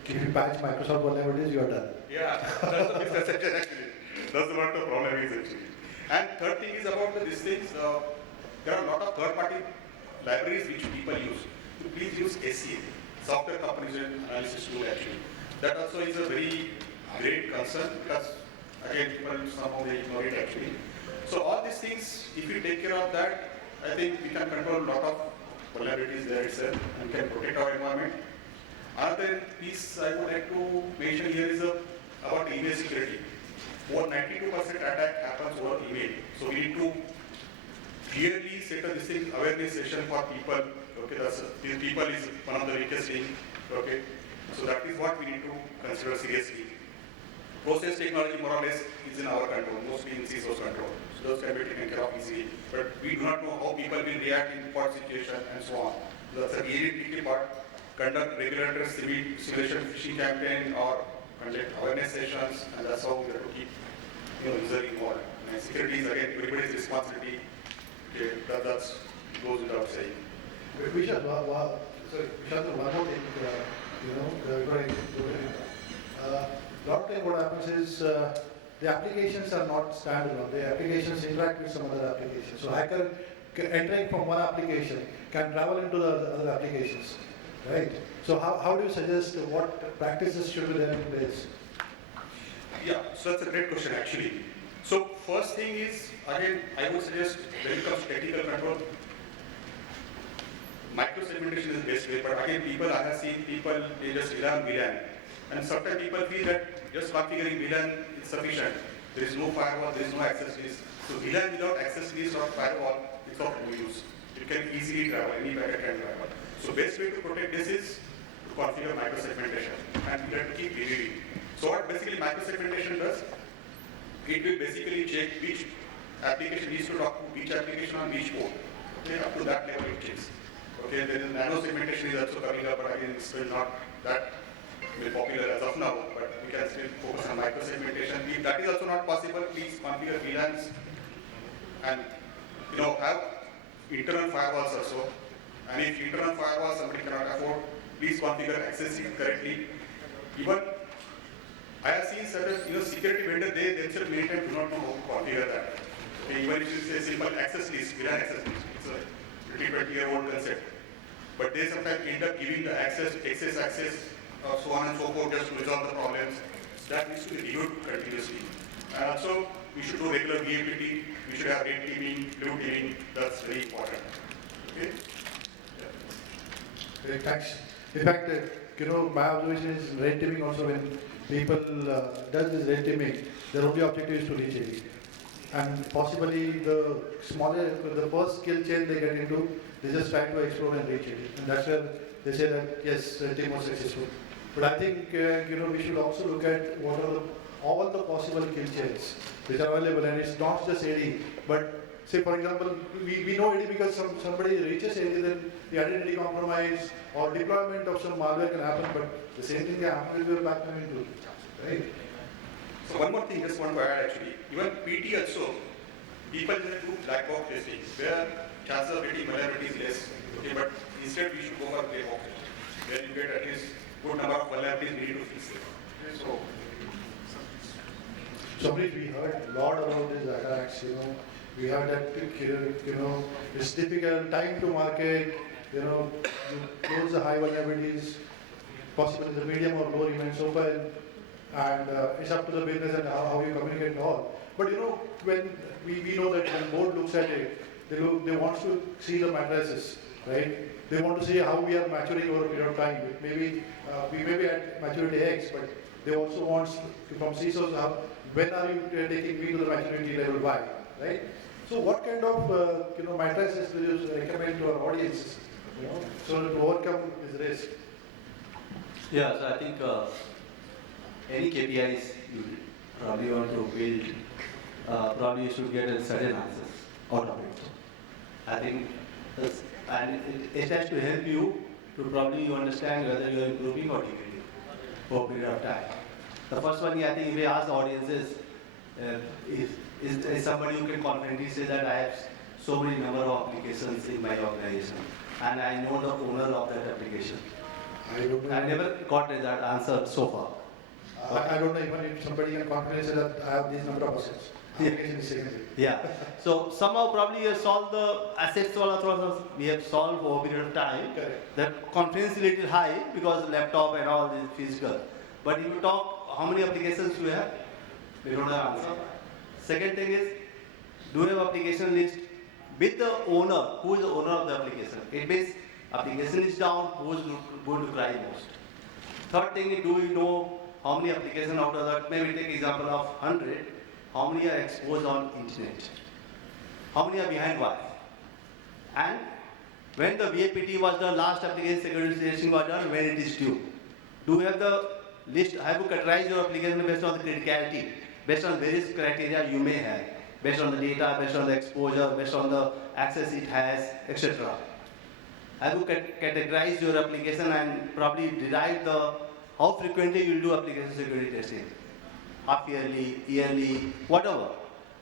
if you patch Microsoft vulnerabilities, you are done. Yeah, that's the misconception actually. That's what the problem is actually. And third thing is about these things. There are a lot of third-party libraries which people use. So please use SCA, Software Composition Analysis Tool actually. That also is a very great concern because again people somehow they ignore it actually. So all these things, if we take care of that, I think we can control a lot of vulnerabilities there itself and can protect our environment. Another piece I would like to mention here is about email security. Over 92% attack happens over email. So we need to clearly set a awareness session for people. Okay, these people is one of the weakest link. Okay, so that is what we need to consider seriously. Process technology more or less is in our control, mostly in CISO's control. So those can be taken care of easily. But we do not know how people will react in what situation and so on. So that's a really tricky part. Conduct regular simulation phishing campaign or conduct awareness sessions, and that's how we have to keep user involved. And security is again everybody's responsibility. Okay, that goes without saying. Vishwas, sorry, Shantanu, one more thing, a lot of time what happens is the applications are not standalone. The applications interact with some other applications. So hacker entering from one application can travel into the other applications, right? So how do you suggest what practices should be there in place? Yeah, so that's a great question actually. So first thing is, again, I would suggest when it comes to technical control, micro-segmentation is the best way, but again, I have seen people, they just rely on VLAN. And sometimes people feel that just configuring VLAN is sufficient. There is no firewall, there is no access list. So VLAN without access list or firewall is of no use. It can easily travel, any packet can travel. So best way to protect this is to configure micro-segmentation. And you have to keep reviewing. So what basically micro-segmentation does, it will basically check which application needs to talk to which application on which port. Okay, up to that level it checks. Okay, there is nano segmentation is also coming up, but again it's still not that popular as of now, but we can still focus on micro segmentation. If that is also not possible, please configure VLANs and have internal firewalls also. And if internal firewalls somebody cannot afford, please configure access correctly. Even I have seen certain security vendors, they themselves many times do not know how to configure that. Okay, even if you say simple access list, VLAN access list, it's a pretty 20-year-old concept. But they sometimes end up giving the access, excess access, so on and so forth, just to resolve the problems. That needs to be reviewed continuously. And also, we should do regular VAPT, we should have red teaming, blue teaming, that's very important. Okay? Yeah. Great, thanks. In fact, my observation is red teaming also when people does this red teaming, their only objective is to reach it. And possibly the first skill chain they get into, they just try to explore and reach it. And that's where they say that, yes, red team was successful. But I think, we should also look at what are all the possible kill chains which are available. And it's not just AD, but say, for example, we know AD because somebody reaches AD, then the identity compromise or deployment of some malware can happen, but the same thing can happen with your background into, right? So one more thing, just want to add actually, even PT also, people just do black box testing, where chances of getting vulnerability is less. Okay, but instead we should go for gray box testing, where you get at least good number of vulnerabilities we need to fix it. Okay, so Ambarish, we heard a lot about these attacks, we have that, it's difficult, time to market, you close the high vulnerabilities, possibly the medium or low remains open, and it's up to the business and how you communicate and all. But when we know that when board looks at it, they want to see the matrices, right? They want to see how we are maturing over a period of time. Maybe we may be at maturity X, but they also want from CISOs when are you taking me to the maturity level Y, right? So what kind of matrices do you recommend to our audiences, so to overcome this risk? Yeah, so I think any KPIs you probably want to build, probably you should get a certain answers out of it. I think and it has to help you to probably understand whether you are improving or degrading over a period of time. The first one, I think, if we ask the audiences, is somebody who can confidently say that I have so many number of applications in my organization and I know the owner of that application. I never got that answer so far. I don't know even if somebody can confidently say that I have these number of assets. Yeah. So somehow probably you have solved the assets we have solved over a period of time. Correct. The confidence is a little high because laptop and all is physical. But if you talk how many applications you have, we don't have answer. Second thing is, do you have application list with the owner? Who is the owner of the application? It means application is down, who is going to cry most? Third thing is, do you know how many applications out of that? Maybe take example of 100. How many are exposed on internet? How many are behind wire? And when the VAPT was done, last application security testing was done, when it is due. Do you have the list? Have you categorized your application based on the criticality, based on various criteria you may have, based on the data, based on the exposure, based on the access it has, etc. Have you categorized your application and probably derived the how frequently you will do application security testing? Half yearly, yearly, whatever.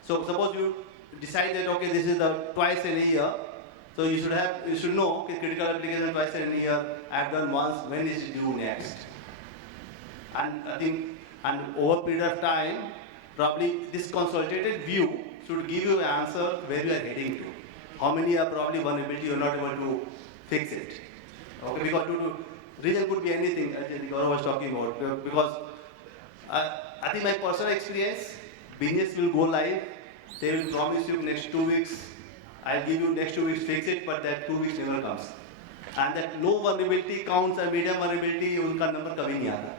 So suppose you decide that okay, this is the twice in a year. So you should know okay, critical application twice in a year. I've done once. When is it due next? And I think, and over a period of time, probably this consolidated view should give you an answer where you are heading to. How many are probably vulnerability you're not able to fix it? Okay, because reason could be anything. As Gaurav was talking about, because. I think my personal experience, business will go live, they will promise you next 2 weeks, I'll give you next 2 weeks fix it, but that 2 weeks never comes. And that low vulnerability counts and medium vulnerability, unka number kabhi nahi aata.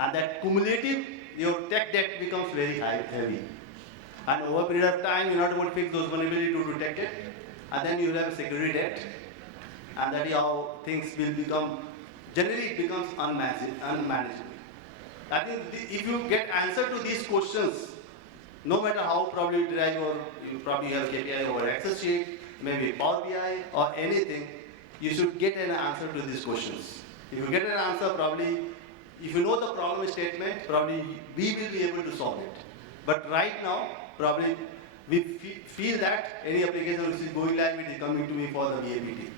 And that cumulative, your tech debt becomes very heavy. And over a period of time, you're not able to fix those vulnerabilities to detect it, and then you will have a security debt. And that is how things will become, generally it becomes unmanageable. I think if you get answer to these questions, no matter how probably you derive you probably have KPI over Excel sheet, maybe Power BI or anything, you should get an answer to these questions. If you get an answer, probably, if you know the problem statement, probably we will be able to solve it. But right now, probably we feel that any application which is going live, it is coming to me for the VAPT.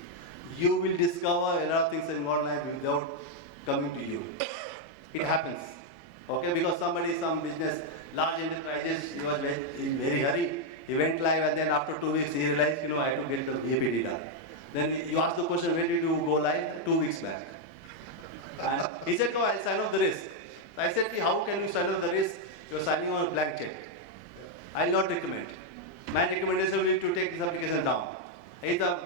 You will discover a lot of things in one live without coming to you. It happens. Okay, because some business, large enterprises, he was in very hurry. He went live and then after 2 weeks he realized, I have to get the VAPT done. Then you ask the question, when did you go live? 2 weeks back. And he said, no, I'll sign off the risk. So I said, how can you sign off the risk? You're signing on a blank check. I'll not recommend. My recommendation will be to take this application down. If the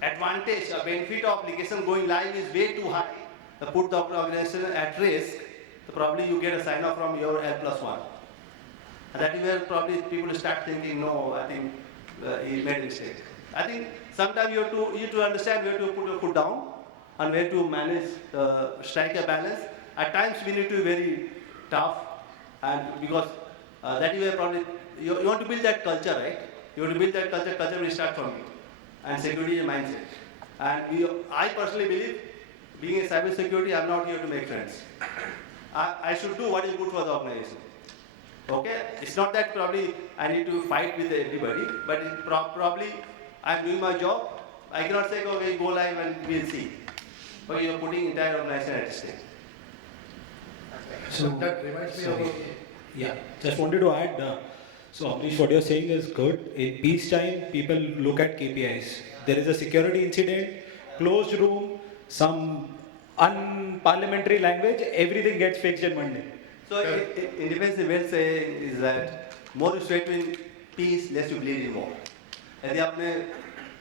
advantage, a benefit of application going live is way too high, to put the organization at risk, so probably you get a sign off from your L+1. And that is where probably people start thinking, no, I think he made a mistake. I think sometimes you have to understand where to put your foot down and where to manage, strike a balance. At times we need to be very tough, and because that is where probably you want to build that culture, right? You want to build that culture will start from you. And security is a mindset. And I personally believe, being a cybersecurity, I'm not here to make friends. I should do what is good for the organization. Okay? It's not that probably I need to fight with everybody, but it's probably I'm doing my job. I cannot say, okay, go live and we'll see. But you're putting entire organization at stake. So that reminds me of. Yeah, just wanted to add. So Ambarish, what you're saying is good. In peacetime, people look at KPIs. There is a security incident, closed room, some unparliamentary language, everything gets fixed in Monday. So in defense, the well saying is that more you strengthen peace, less you bleed in war. यदि आपने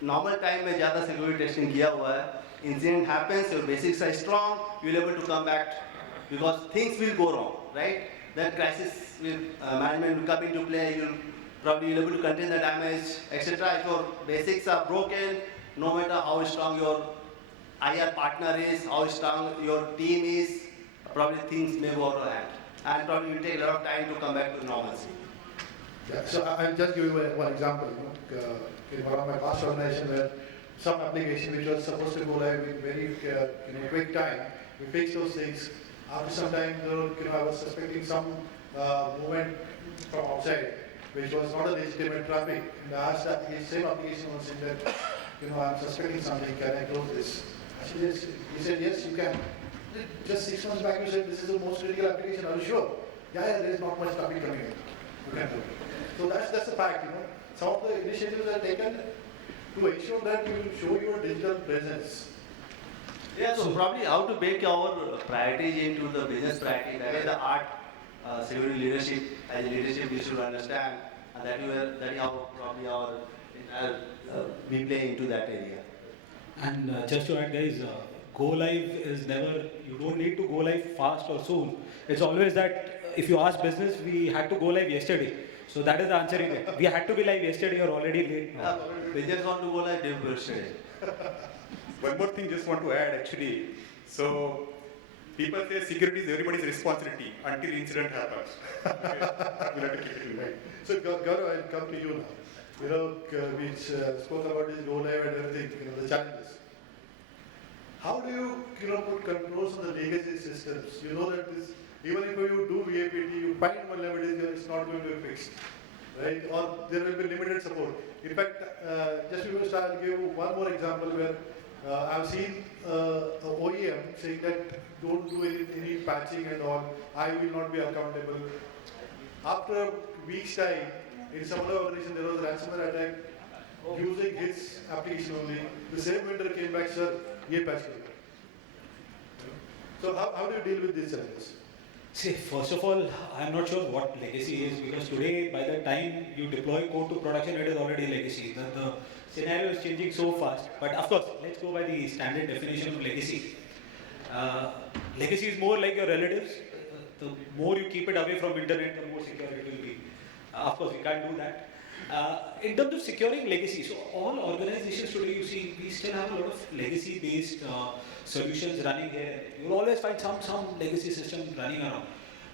normal time में ज़्यादा security testing किया हुआ है, incident happens, your basics are strong, you'll be able to come back because things will go wrong, right? Then crisis will, management will come into play, you'll probably be able to contain the damage, etc. If your basics are broken, no matter how strong your IR partner is, how strong your team is, probably things may go out of hand. And probably will take a lot of time to come back to normalcy. Yeah, so I'll just give you one example. In one of my past organizations, where some application which was supposed to go live in very in a quick time, we fixed those things. After some time, I was suspecting some movement from outside, which was not a legitimate traffic. And I asked that the same application was saying that, I'm suspecting something. Can I close this? I said yes. He said yes, you can. Just 6 months back, you said this is the most critical application. Are you sure? Yeah, there is not much traffic coming in. You can do it. So that's the fact. Some of the initiatives are taken to ensure that you will show your digital presence. Yeah, so probably how to make our priorities into the business priority. That is the art, security leadership. As a leadership, we should understand, and that is how probably our we play into that area. And just to add, guys, go live is never, you don't need to go live fast or soon. It's always that if you ask business, we had to go live yesterday. So that is the answer you get. We had to be live yesterday, you're already late now. We just want to go live yesterday. One more thing just want to add actually. So people say security is everybody's responsibility until incident happens. Okay. We'll have to keep it in mind. So Gaurav, I'll come to you now. We spoke about this go live and everything, the challenges. How do you, put controls on the legacy systems? You know that this, even if you do VAPT, you find vulnerabilities, it's not going to be fixed, right? Or there will be limited support. In fact, just to start, I'll give one more example where I've seen OEM saying that don't do any patching and all. I will not be accountable. After a week's time, in some other organization, there was a ransomware attack using his application only. The same vendor came back, sir, ye patch karo. So how do you deal with these challenges? See, first of all, I'm not sure what legacy is because today, by the time you deploy code to production, it is already legacy. The scenario is changing so fast. But of course, let's go by the standard definition of legacy. Legacy is more like your relatives. The more you keep it away from internet, the more secure it will be. Of course, we can't do that. In terms of securing legacy, so all organizations today, you see, we still have a lot of legacy-based solutions running here. You'll always find some legacy system running around.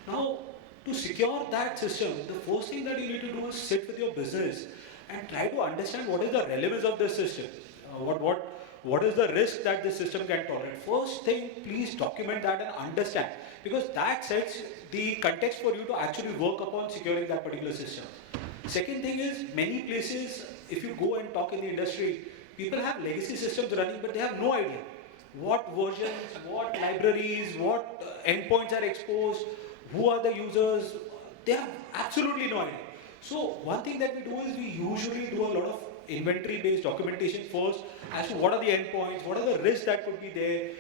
Now, to secure that system, the first thing that you need to do is sit with your business and try to understand what is the relevance of the system. What is the risk that the system can tolerate? First thing, please document that and understand, because that sets the context for you to actually work upon securing that particular system. Second thing is, many places, if you go and talk in the industry, people have legacy systems running, but they have no idea what versions, what libraries, what endpoints are exposed, who are the users. They have absolutely no idea. So one thing that we do is we usually do a lot of inventory-based documentation first as to what are the endpoints, what are the risks that could be there.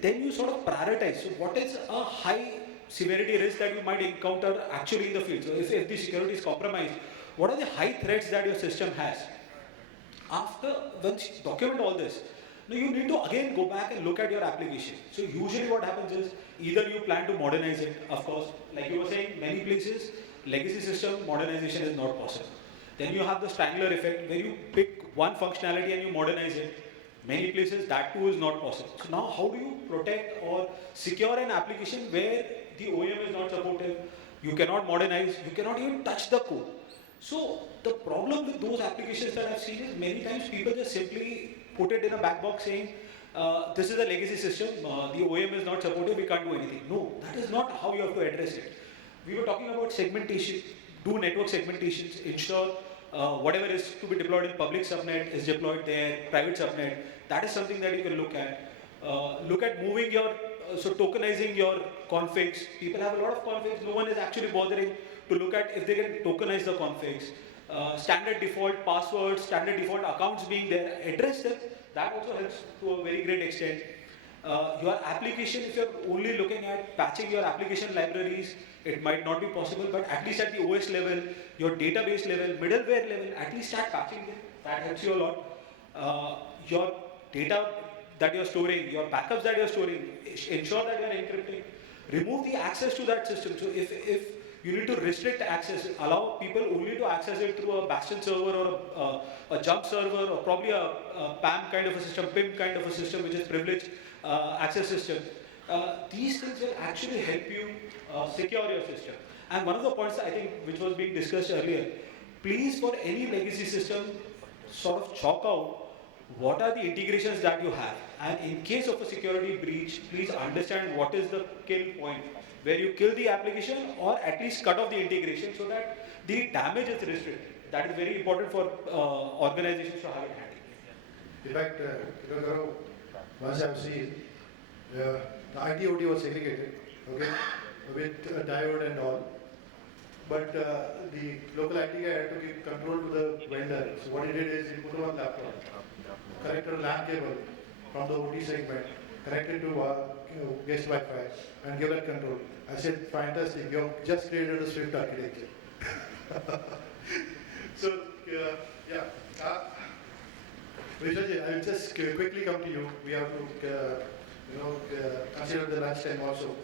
Then you sort of prioritize. So what is a high severity risk that you might encounter actually in the field? So if the security is compromised, what are the high threats that your system has? Once you document all this, now you need to again go back and look at your application. So usually what happens is, either you plan to modernize it, of course, like you were saying, many places, legacy system modernization is not possible. Then you have the strangler effect, where you pick one functionality and you modernize it. Many places that too is not possible. So now how do you protect or secure an application where the OEM is not supportive, you cannot modernize, you cannot even touch the code. So the problem with those applications that I've seen is many times people just simply put it in a back box saying, this is a legacy system, the OEM is not supportive, we can't do anything. No, that is not how you have to address it. We were talking about segmentation, do network segmentations, ensure whatever is to be deployed in public subnet is deployed there, private subnet. That is something that you can look at. Look at moving your, tokenizing your configs. People have a lot of configs, no one is actually bothering to look at if they can tokenize the configs. Standard default passwords, standard default accounts being there, address them. That also helps to a very great extent. Your application, if you're only looking at patching your application libraries, it might not be possible, but at least at the OS level, your database level, middleware level, at least start patching them. That helps you a lot. Your data that you're storing, your backups that you're storing, ensure that you're encrypting. Remove the access to that system. So if you need to restrict access, allow people only to access it through a bastion server or a jump server or probably a PAM kind of a system, PIM kind of a system, which is privileged access system. These things will actually help you secure your system. And one of the points I think which was being discussed earlier, please for any legacy system, sort of chalk out what are the integrations that you have. And in case of a security breach, please understand what is the kill point, where you kill the application or at least cut off the integration so that the damage is restricted. That is very important for organizations to have it handy. In fact, Gaurav, once I've seen the IT OT was segregated, okay, with a diode and all. But the local IT guy had to give control to the vendor. So what he did is he put on laptop, connected a LAN cable from the OT segment, connected to guest Wi-Fi, and give that control. I said, fantastic, you have just created a Swift architecture. So, yeah. Vishwas, I will just quickly come to you. We have to, consider the lunch time also.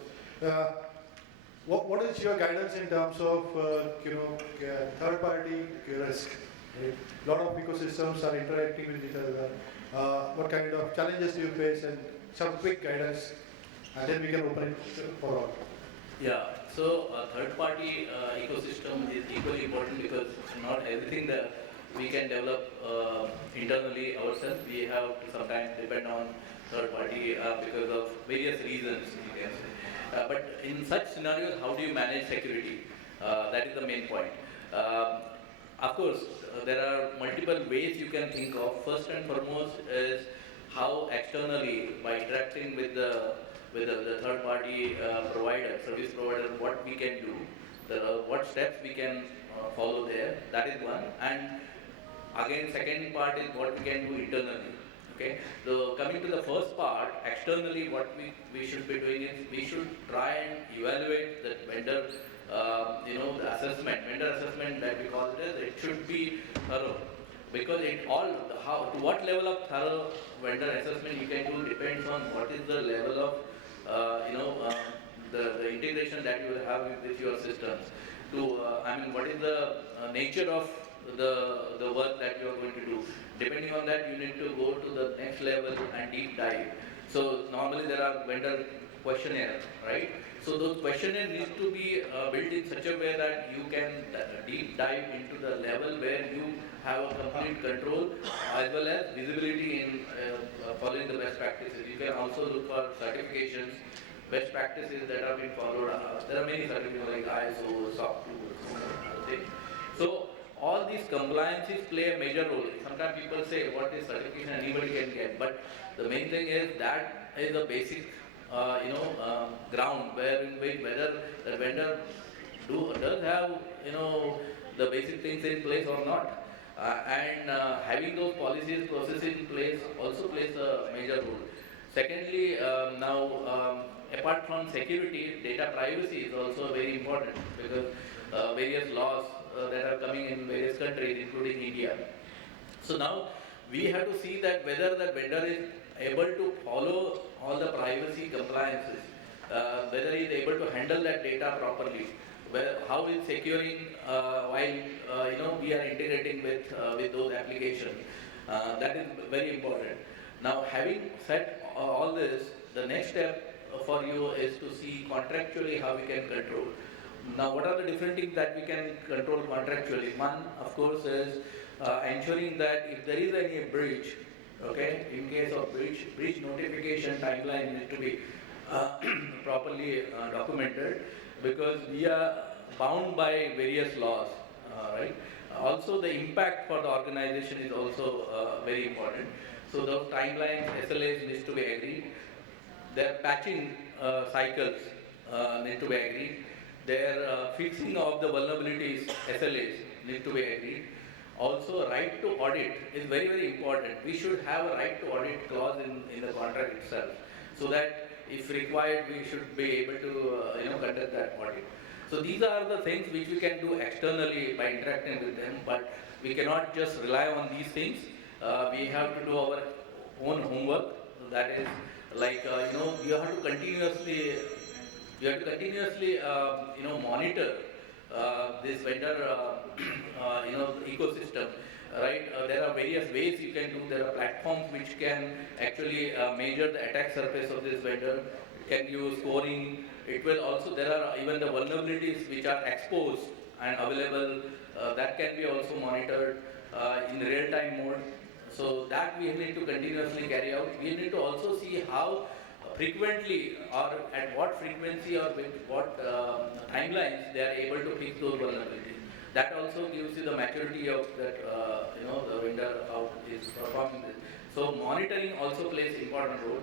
What is your guidance in terms of, third-party risk? Right? A lot of ecosystems are interacting with each other. What kind of challenges do you face, and some quick guidance, and then we can open it for all. Yeah, so third-party ecosystem is equally important because not everything that we can develop internally ourselves. We have to sometimes depend on third-party because of various reasons, you can say. But in such scenarios, how do you manage security? That is the main point. Of course, there are multiple ways you can think of. First and foremost is how externally, by interacting with the third-party provider, service provider, what we can do, what steps we can follow there. That is one. And again, second part is what we can do internally. Okay. So coming to the first part, externally, what we should be doing is we should try and evaluate the vendor, the assessment, vendor assessment that we call it as. It should be thorough, because to what level of thorough vendor assessment you can do depends on what is the level of the integration that you will have with your systems. What is the nature of the work that you are going to do. Depending on that, you need to go to the next level and deep dive. So normally there are vendor questionnaires, right? So those questionnaires need to be built in such a way that you can deep dive into the level where you have a complete control as well as visibility in following the best practices. You can also look for certifications, best practices that have been followed. There are many certifications like ISO, SOC 2, so all these compliances play a major role. Sometimes people say, what is certification anybody can get, but the main thing is that is the basic ground whether the vendor does have the basic things in place or not. And having those policies, processes in place also plays a major role. Secondly, apart from security, data privacy is also very important because various laws that are coming in various countries, including India. So now we have to see that whether the vendor is able to follow all the privacy compliances, whether he is able to handle that data properly, how is securing while we are integrating with those applications. That is very important. Now, having said all this, the next step for you is to see contractually how we can control. Now, what are the different things that we can control contractually? One, of course, is ensuring that if there is any breach, okay, in case of breach notification timeline needs to be properly documented, because we are bound by various laws, right? Also, the impact for the organization is also very important. So those timelines, SLAs needs to be agreed. Their patching cycles need to be agreed. Their fixing of the vulnerabilities, SLAs, need to be agreed. Also, right to audit is very, very important. We should have a right to audit clause in the contract itself. so that if required, we should be able to conduct that audit. So these are the things which we can do externally by interacting with them, but we cannot just rely on these things. We have to do our own homework. That is like you have to continuously monitor this vendor ecosystem, right? There are various ways you can do. There are platforms which can actually measure the attack surface of this vendor. It can use scoring. It will also, there are even the vulnerabilities which are exposed and available, that can be also monitored in real-time mode. So that we need to continuously carry out. We need to also see how frequently or at what frequency or with what timelines they are able to fix those vulnerabilities. That also gives you the maturity of that, the vendor how is performing this. So monitoring also plays important role.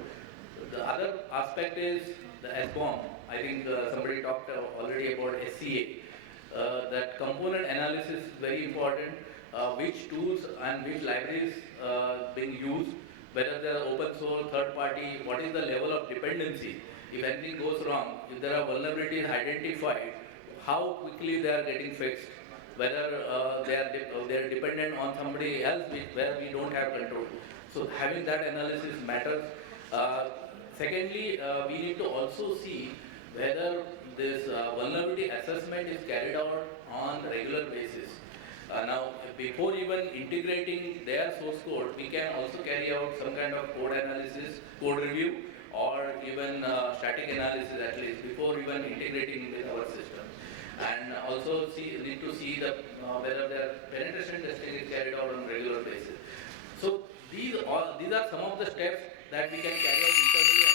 The other aspect is the SBOM. I think somebody talked already about SCA. That component analysis is very important. Which tools and which libraries being used, whether they are open source, third party, what is the level of dependency. If anything goes wrong, if there are vulnerabilities identified, how quickly they are getting fixed, whether they are dependent on somebody else where we don't have control. So having that analysis matters. Secondly, we need to also see whether this vulnerability assessment is carried out on a regular basis. Now, before even integrating their source code, we can also carry out some kind of code analysis, code review, or even static analysis at least before even integrating with our system. And also need to see whether their penetration testing is carried out on a regular basis. So these are some of the steps that we can carry out internally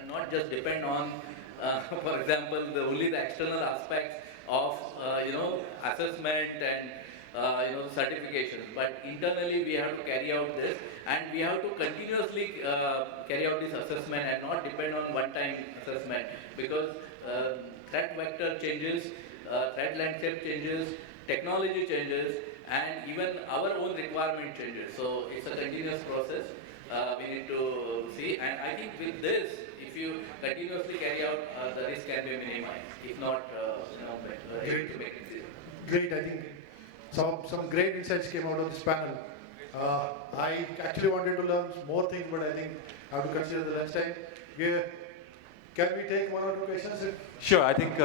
and not just depend on, for example, only the external aspects of assessment and certifications. But internally we have to carry out this, and we have to continuously carry out this assessment and not depend on one-time assessment, because threat vector changes, threat landscape changes, technology changes, and even our own requirement changes. So it's a continuous process. We need to see, and I think with this, if you continuously carry out, the risk can be minimized. If not, able to make it zero. Great, I think some great insights came out of this panel. I actually wanted to learn more things, but I think I have to consider the lunch time. Yeah. Can we take one or two questions? Sure, I think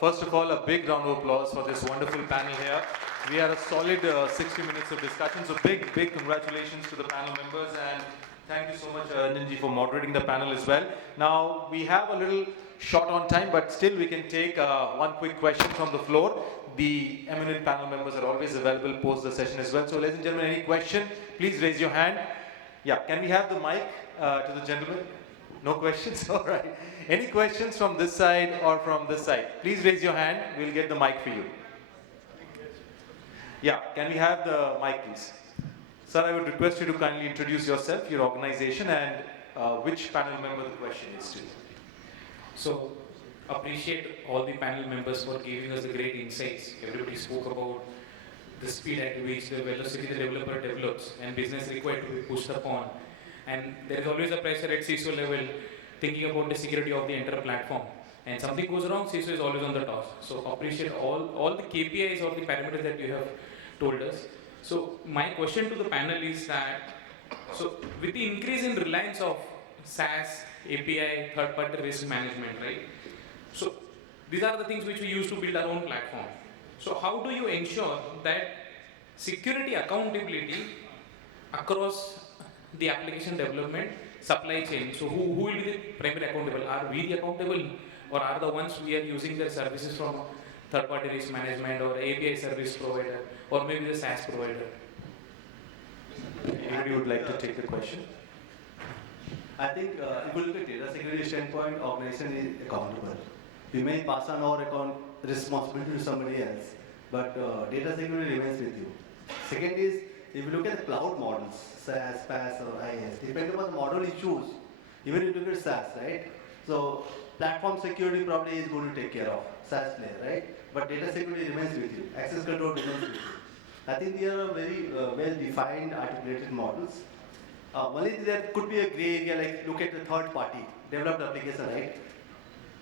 first of all, a big round of applause for this wonderful panel here. We had a solid 60 minutes of discussion, so big congratulations to the panel members, and thank you so much, Ranjan, for moderating the panel as well. Now, we have a little short on time, but still we can take one quick question from the floor. The eminent panel members are always available post the session as well. So, ladies and gentlemen, any question, please raise your hand. Yeah, can we have the mic to the gentleman? No questions? All right. Any questions from this side or from this side? Please raise your hand. We'll get the mic for you. Yeah, can we have the mic, please? Sir, I would request you to kindly introduce yourself, your organization, and which panel member the question is to. So, appreciate all the panel members for giving us the great insights. Everybody spoke about the speed at which the velocity the developer develops and business required to be pushed upon. And there is always a pressure at CISO level thinking about the security of the entire platform. And something goes wrong, CISO is always on the toss. So appreciate all the KPIs or the parameters that you have told us. So my question to the panel is that, so with the increase in reliance of SaaS, API, third-party risk management, right? So these are the things which we use to build our own platform. So how do you ensure that security accountability across the application development supply chain? So who will be the primary accountable? Are we the accountable, or are the ones we are using their services from third-party risk management or API service provider or maybe the SaaS provider? Anybody would like to take the question? I think if you look at data security standpoint, organization is accountable. You may pass on our account responsibility to somebody else, but data security remains with you. Second is, if you look at the cloud models, SaaS, PaaS, or IaaS, depending on the model you choose, even if you look at SaaS, right? So platform security probably is going to take care of SaaS player, right? But data security remains with you. Access control remains with you. I think they are very well-defined, articulated models. Only there could be a gray area, like look at the third party, developed application, right?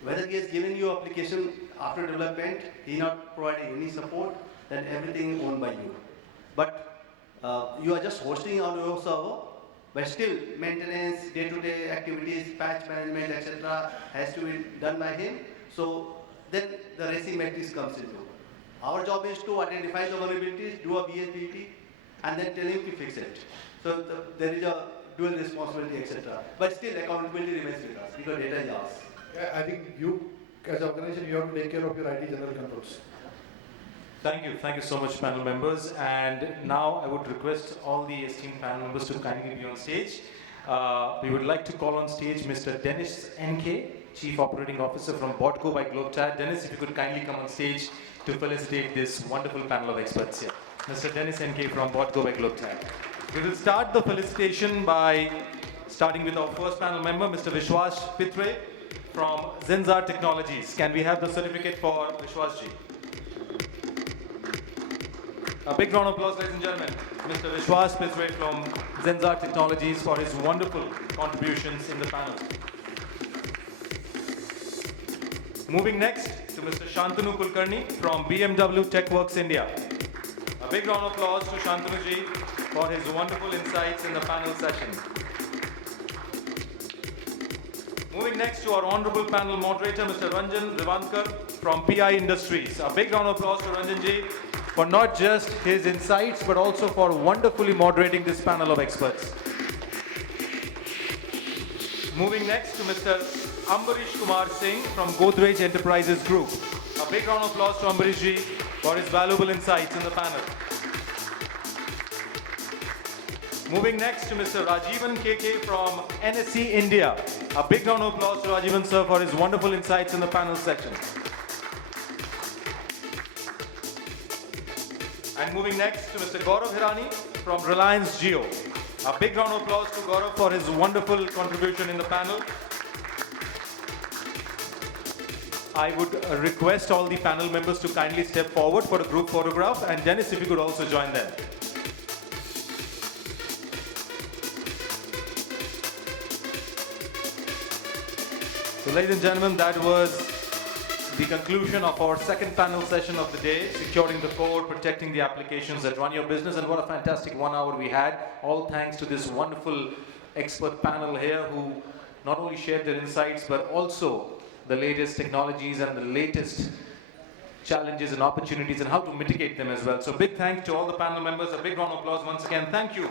Whether he has given you application after development, he not providing any support, then everything owned by you. But you are just hosting on your server, but still maintenance, day-to-day activities, patch management, etc. has to be done by him. So then the racing matrix comes into. Our job is to identify the vulnerabilities, do a BSBT, and then tell him to fix it. So there is a dual responsibility, etc. But still accountability remains with us because data is ours. Yeah, I think you, as an organization, you have to take care of your IT general controls. Thank you so much, panel members. And now I would request all the esteemed panel members to kindly be on stage. We would like to call on stage Mr. Dennis NK, Chief Operating Officer from Botco by GlobeTag. Dennis, if you could kindly come on stage to felicitate this wonderful panel of experts here. Mr. Dennis NK from Botco by GlobeTag. We will start the felicitation by starting with our first panel member, Mr. Vishwas Pitre from Zensar Technologies. Can we have the certificate for Vishwas ji? A big round of applause, ladies and gentlemen. Mr. Vishwas Pitre from Zensar Technologies for his wonderful contributions in the panel. Moving next to Mr. Shantanu Kulkarni from BMW TechWorks India. A big round of applause to Shantanu ji for his wonderful insights in the panel session. Moving next to our honorable panel moderator, Mr. Revandkar from PI Industries. A big round of applause to Ranjan ji for not just his insights, but also for wonderfully moderating this panel of experts. Moving next to Mr. Ambarish Kumar Singh from Godrej Enterprises Group. A big round of applause to Ambarish ji for his valuable insights in the panel. Moving next to Mr. Rajeevan KK from NSC India. A big round of applause to Rajeevan sir for his wonderful insights in the panel section. And moving next to Mr. Gaurav Hirani from Reliance Jio. A big round of applause to Gaurav for his wonderful contribution in the panel. I would request all the panel members to kindly step forward for a group photograph, and Dennis, if you could also join them. So ladies and gentlemen, that was the conclusion of our second panel session of the day, securing the core, protecting the applications that run your business. And what a fantastic 1 hour we had, all thanks to this wonderful expert panel here who not only shared their insights, but also the latest technologies and the latest challenges and opportunities and how to mitigate them as well. So big thanks to all the panel members. A big round of applause once again. Thank you.